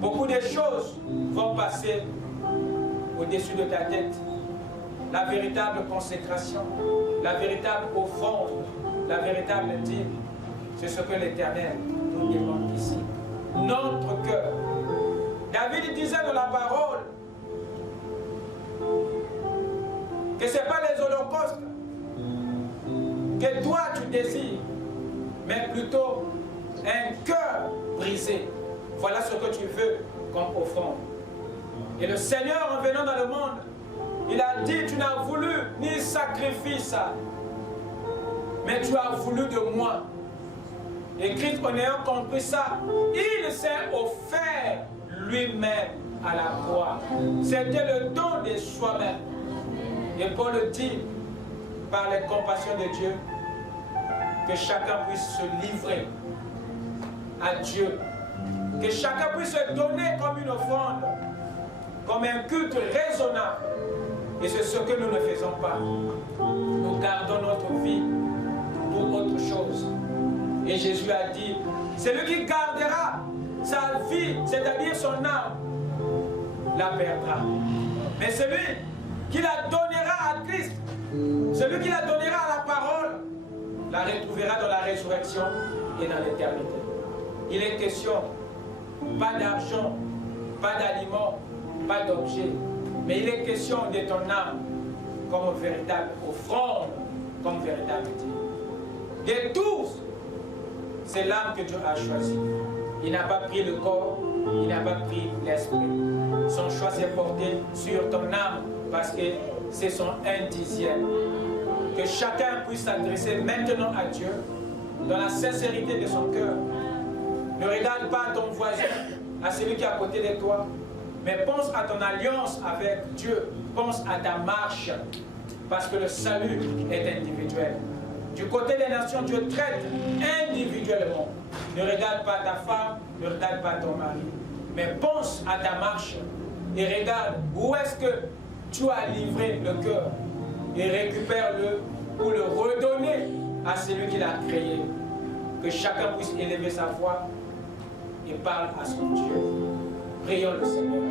Beaucoup de choses vont passer au-dessus de ta tête. La véritable consécration, la véritable offrande, la véritable dîme, c'est ce que l'Éternel nous demande ici. Notre cœur. David disait dans la parole que ce n'est pas les holocaustes que toi tu désires, mais plutôt un cœur brisé. Voilà ce que tu veux comme offrande. Et le Seigneur, en venant dans le monde, il a dit, tu n'as voulu ni sacrifice, mais tu as voulu de moi. Et Christ, en ayant compris ça, il s'est offert lui-même à la croix. C'était le don de soi-même. Et Paul dit, par les compassions de Dieu, que chacun puisse se livrer à Dieu. Que chacun puisse se donner comme une offrande, comme un culte raisonnable. Et c'est ce que nous ne faisons pas. Nous gardons notre vie pour quelque chose. Et Jésus a dit, celui qui gardera sa vie, c'est-à-dire son âme, la perdra. Mais celui qui la donnera à Christ, celui qui la donnera à la parole, la retrouvera dans la résurrection et dans l'éternité. Il est question, pas d'argent, pas d'aliments, pas d'objets, mais il est question de ton âme comme véritable offrande, comme véritable Dieu. De tous, c'est l'âme que Dieu a choisie. Il n'a pas pris le corps, il n'a pas pris l'esprit. Son choix s'est porté sur ton âme parce que c'est son 1/10. Que chacun puisse s'adresser maintenant à Dieu dans la sincérité de son cœur. Ne regarde pas à ton voisin, à celui qui est à côté de toi, mais pense à ton alliance avec Dieu. Pense à ta marche, parce que le salut est individuel. Du côté des nations, Dieu traite individuellement. Ne regarde pas ta femme, ne regarde pas ton mari, mais pense à ta marche et regarde où est-ce que tu as livré le cœur et récupère-le pour le redonner à celui qui l'a créé. Que chacun puisse élever sa voix et parle à son Dieu. Prions le Seigneur.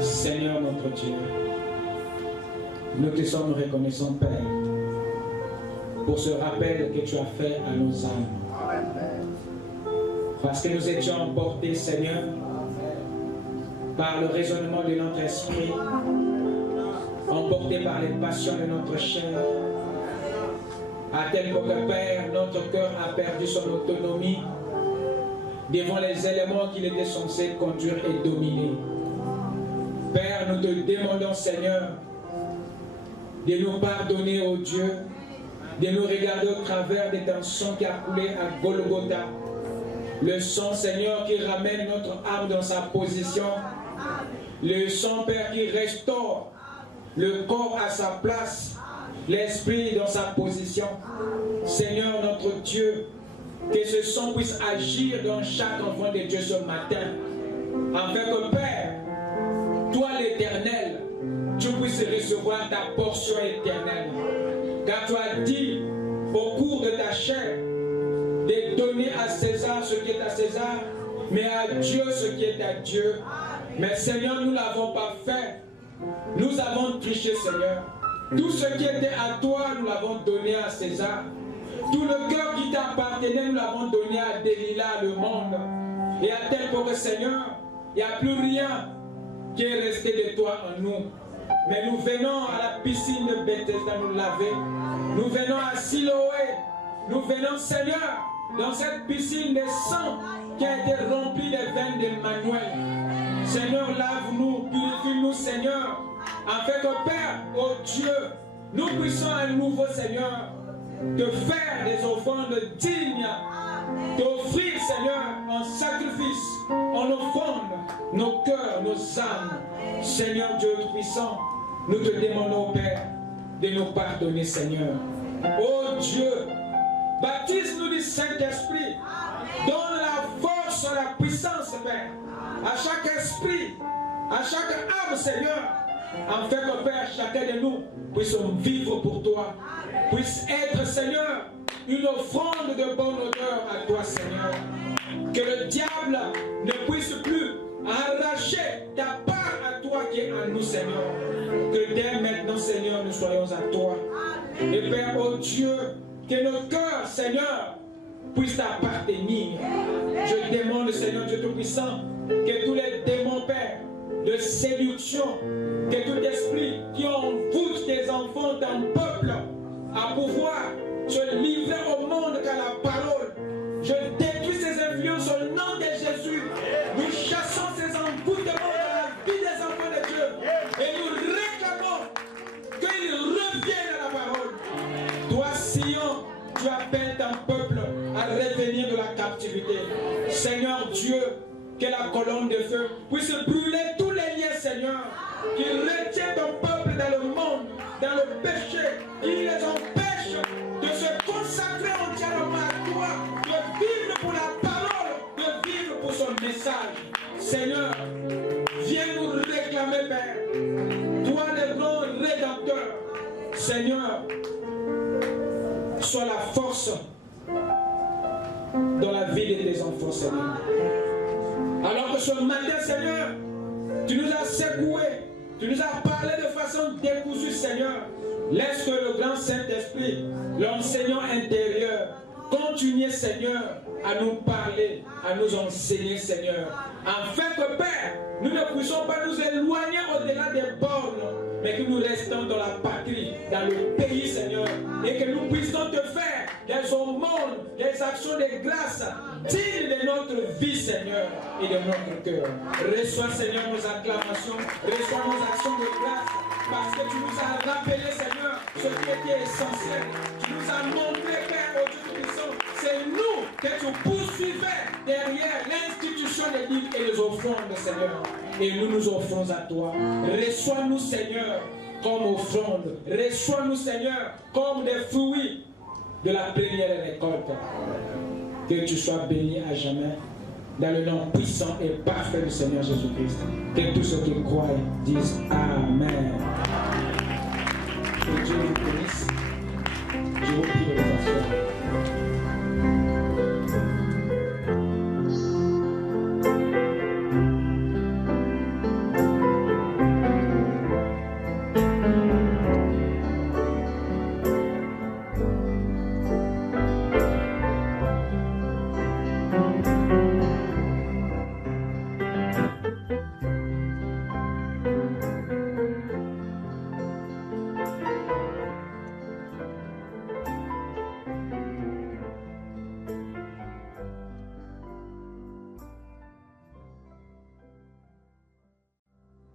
Seigneur notre Dieu, nous te sommes reconnaissants, Père, pour ce rappel que tu as fait à nos âmes. Parce que nous étions emportés, Seigneur, par le raisonnement de notre esprit, emportés par les passions de notre chair, à tel point que, Père, notre cœur a perdu son autonomie devant les éléments qu'il était censé conduire et dominer. Père, nous te demandons, Seigneur, de nous pardonner, ô Dieu, de nous regarder au travers de ton sang qui a coulé à Golgotha. Le sang, Seigneur, qui ramène notre âme dans sa position. Le sang, Père, qui restaure le corps à sa place, l'esprit dans sa position. Seigneur, notre Dieu, que ce sang puisse agir dans chaque enfant de Dieu ce matin. Afin que, Père, toi l'Éternel, tu puisses recevoir ta portion éternelle. Car tu as dit au cours de ta chair de donner à César ce qui est à César, mais à Dieu ce qui est à Dieu. Mais Seigneur, nous ne l'avons pas fait. Nous avons triché, Seigneur. Tout ce qui était à toi, nous l'avons donné à César. Tout le cœur qui t'appartenait, nous l'avons donné à Delilah, le monde. Et à tel point que, Seigneur, il n'y a plus rien qui est resté de toi en nous. Mais nous venons à la piscine de Bethesda nous laver. Nous venons à Siloé. Nous venons, Seigneur, dans cette piscine de sang qui a été remplie des veines d'Emmanuel. Seigneur, lave-nous, purifie-nous, Seigneur, afin que, Père, ô Dieu, nous puissions à nouveau, Seigneur, te faire des offrandes dignes, t'offrir, Seigneur, en sacrifice, en offrande, nos cœurs, nos âmes. Seigneur Dieu puissant, nous te demandons, Père, de nous pardonner, Seigneur. Ô Dieu, baptise-nous du Saint-Esprit, donne la force, la puissance, Père, à chaque esprit, à chaque âme, Seigneur, afin que, Père, chacun de nous puisse vivre pour toi, puisse être, Seigneur, une offrande de bonne odeur à toi, Seigneur. Que le diable ne puisse plus arracher ta part à toi qui est en nous, Seigneur. Que dès maintenant, Seigneur, nous soyons à toi. Et Père, oh Dieu, que nos cœurs, Seigneur, puissent t'appartenir. Je demande, Seigneur Dieu Tout-Puissant, que tous les démons, Père, de séduction, que tout esprit qui envoûte tes enfants, ton peuple, à pouvoir se livrer au monde qu'à la parole. Je détruis ces influences au nom de Jésus. Nous chassons ces envoûtements dans la vie des enfants de Dieu. Et nous réclamons qu'ils reviennent à la parole. Toi, Sion, tu appelles ton peuple à revenir de la captivité. Seigneur Dieu, que la colonne de feu puisse brûler tous les liens, Seigneur, qui retiennent ton peuple dans le monde, dans le péché, qui les empêche de se consacrer entièrement à toi, de vivre pour la parole, de vivre pour son message. Seigneur, viens nous réclamer, Père, toi le grand rédempteur. Seigneur, sois la force dans la vie de tes enfants, Seigneur. Alors que ce matin, Seigneur, tu nous as secoués, tu nous as parlé de façon décousue, Seigneur. Laisse que le grand Saint-Esprit, l'enseignant intérieur, continue, Seigneur, à nous parler, à nous enseigner, Seigneur. Afin que, Père, nous ne puissions pas nous éloigner au-delà des bornes, mais que nous restons dans la patrie, dans le pays, Seigneur, et que nous puissions te faire des aumônes, des actions de grâce dignes de notre vie, Seigneur, et de notre cœur. Reçois, Seigneur, nos acclamations, reçois nos actions de grâce, parce que tu nous as rappelé, Seigneur, ce qui était essentiel. Tu nous as montré, Père, au Dieu Tout-Puissant, c'est nous que tu poursuivais derrière l'institution des livres et les offrandes, Seigneur. Et nous nous offrons à toi. Reçois-nous, Seigneur, comme offrande. Reçois-nous, Seigneur, comme des fruits de la plénière récolte. Que tu sois béni à jamais. Dans le nom puissant et parfait du Seigneur Jésus-Christ. Que tous ceux qui croient disent Amen. Que Dieu vous bénisse. Je vous prie de vous asseoir.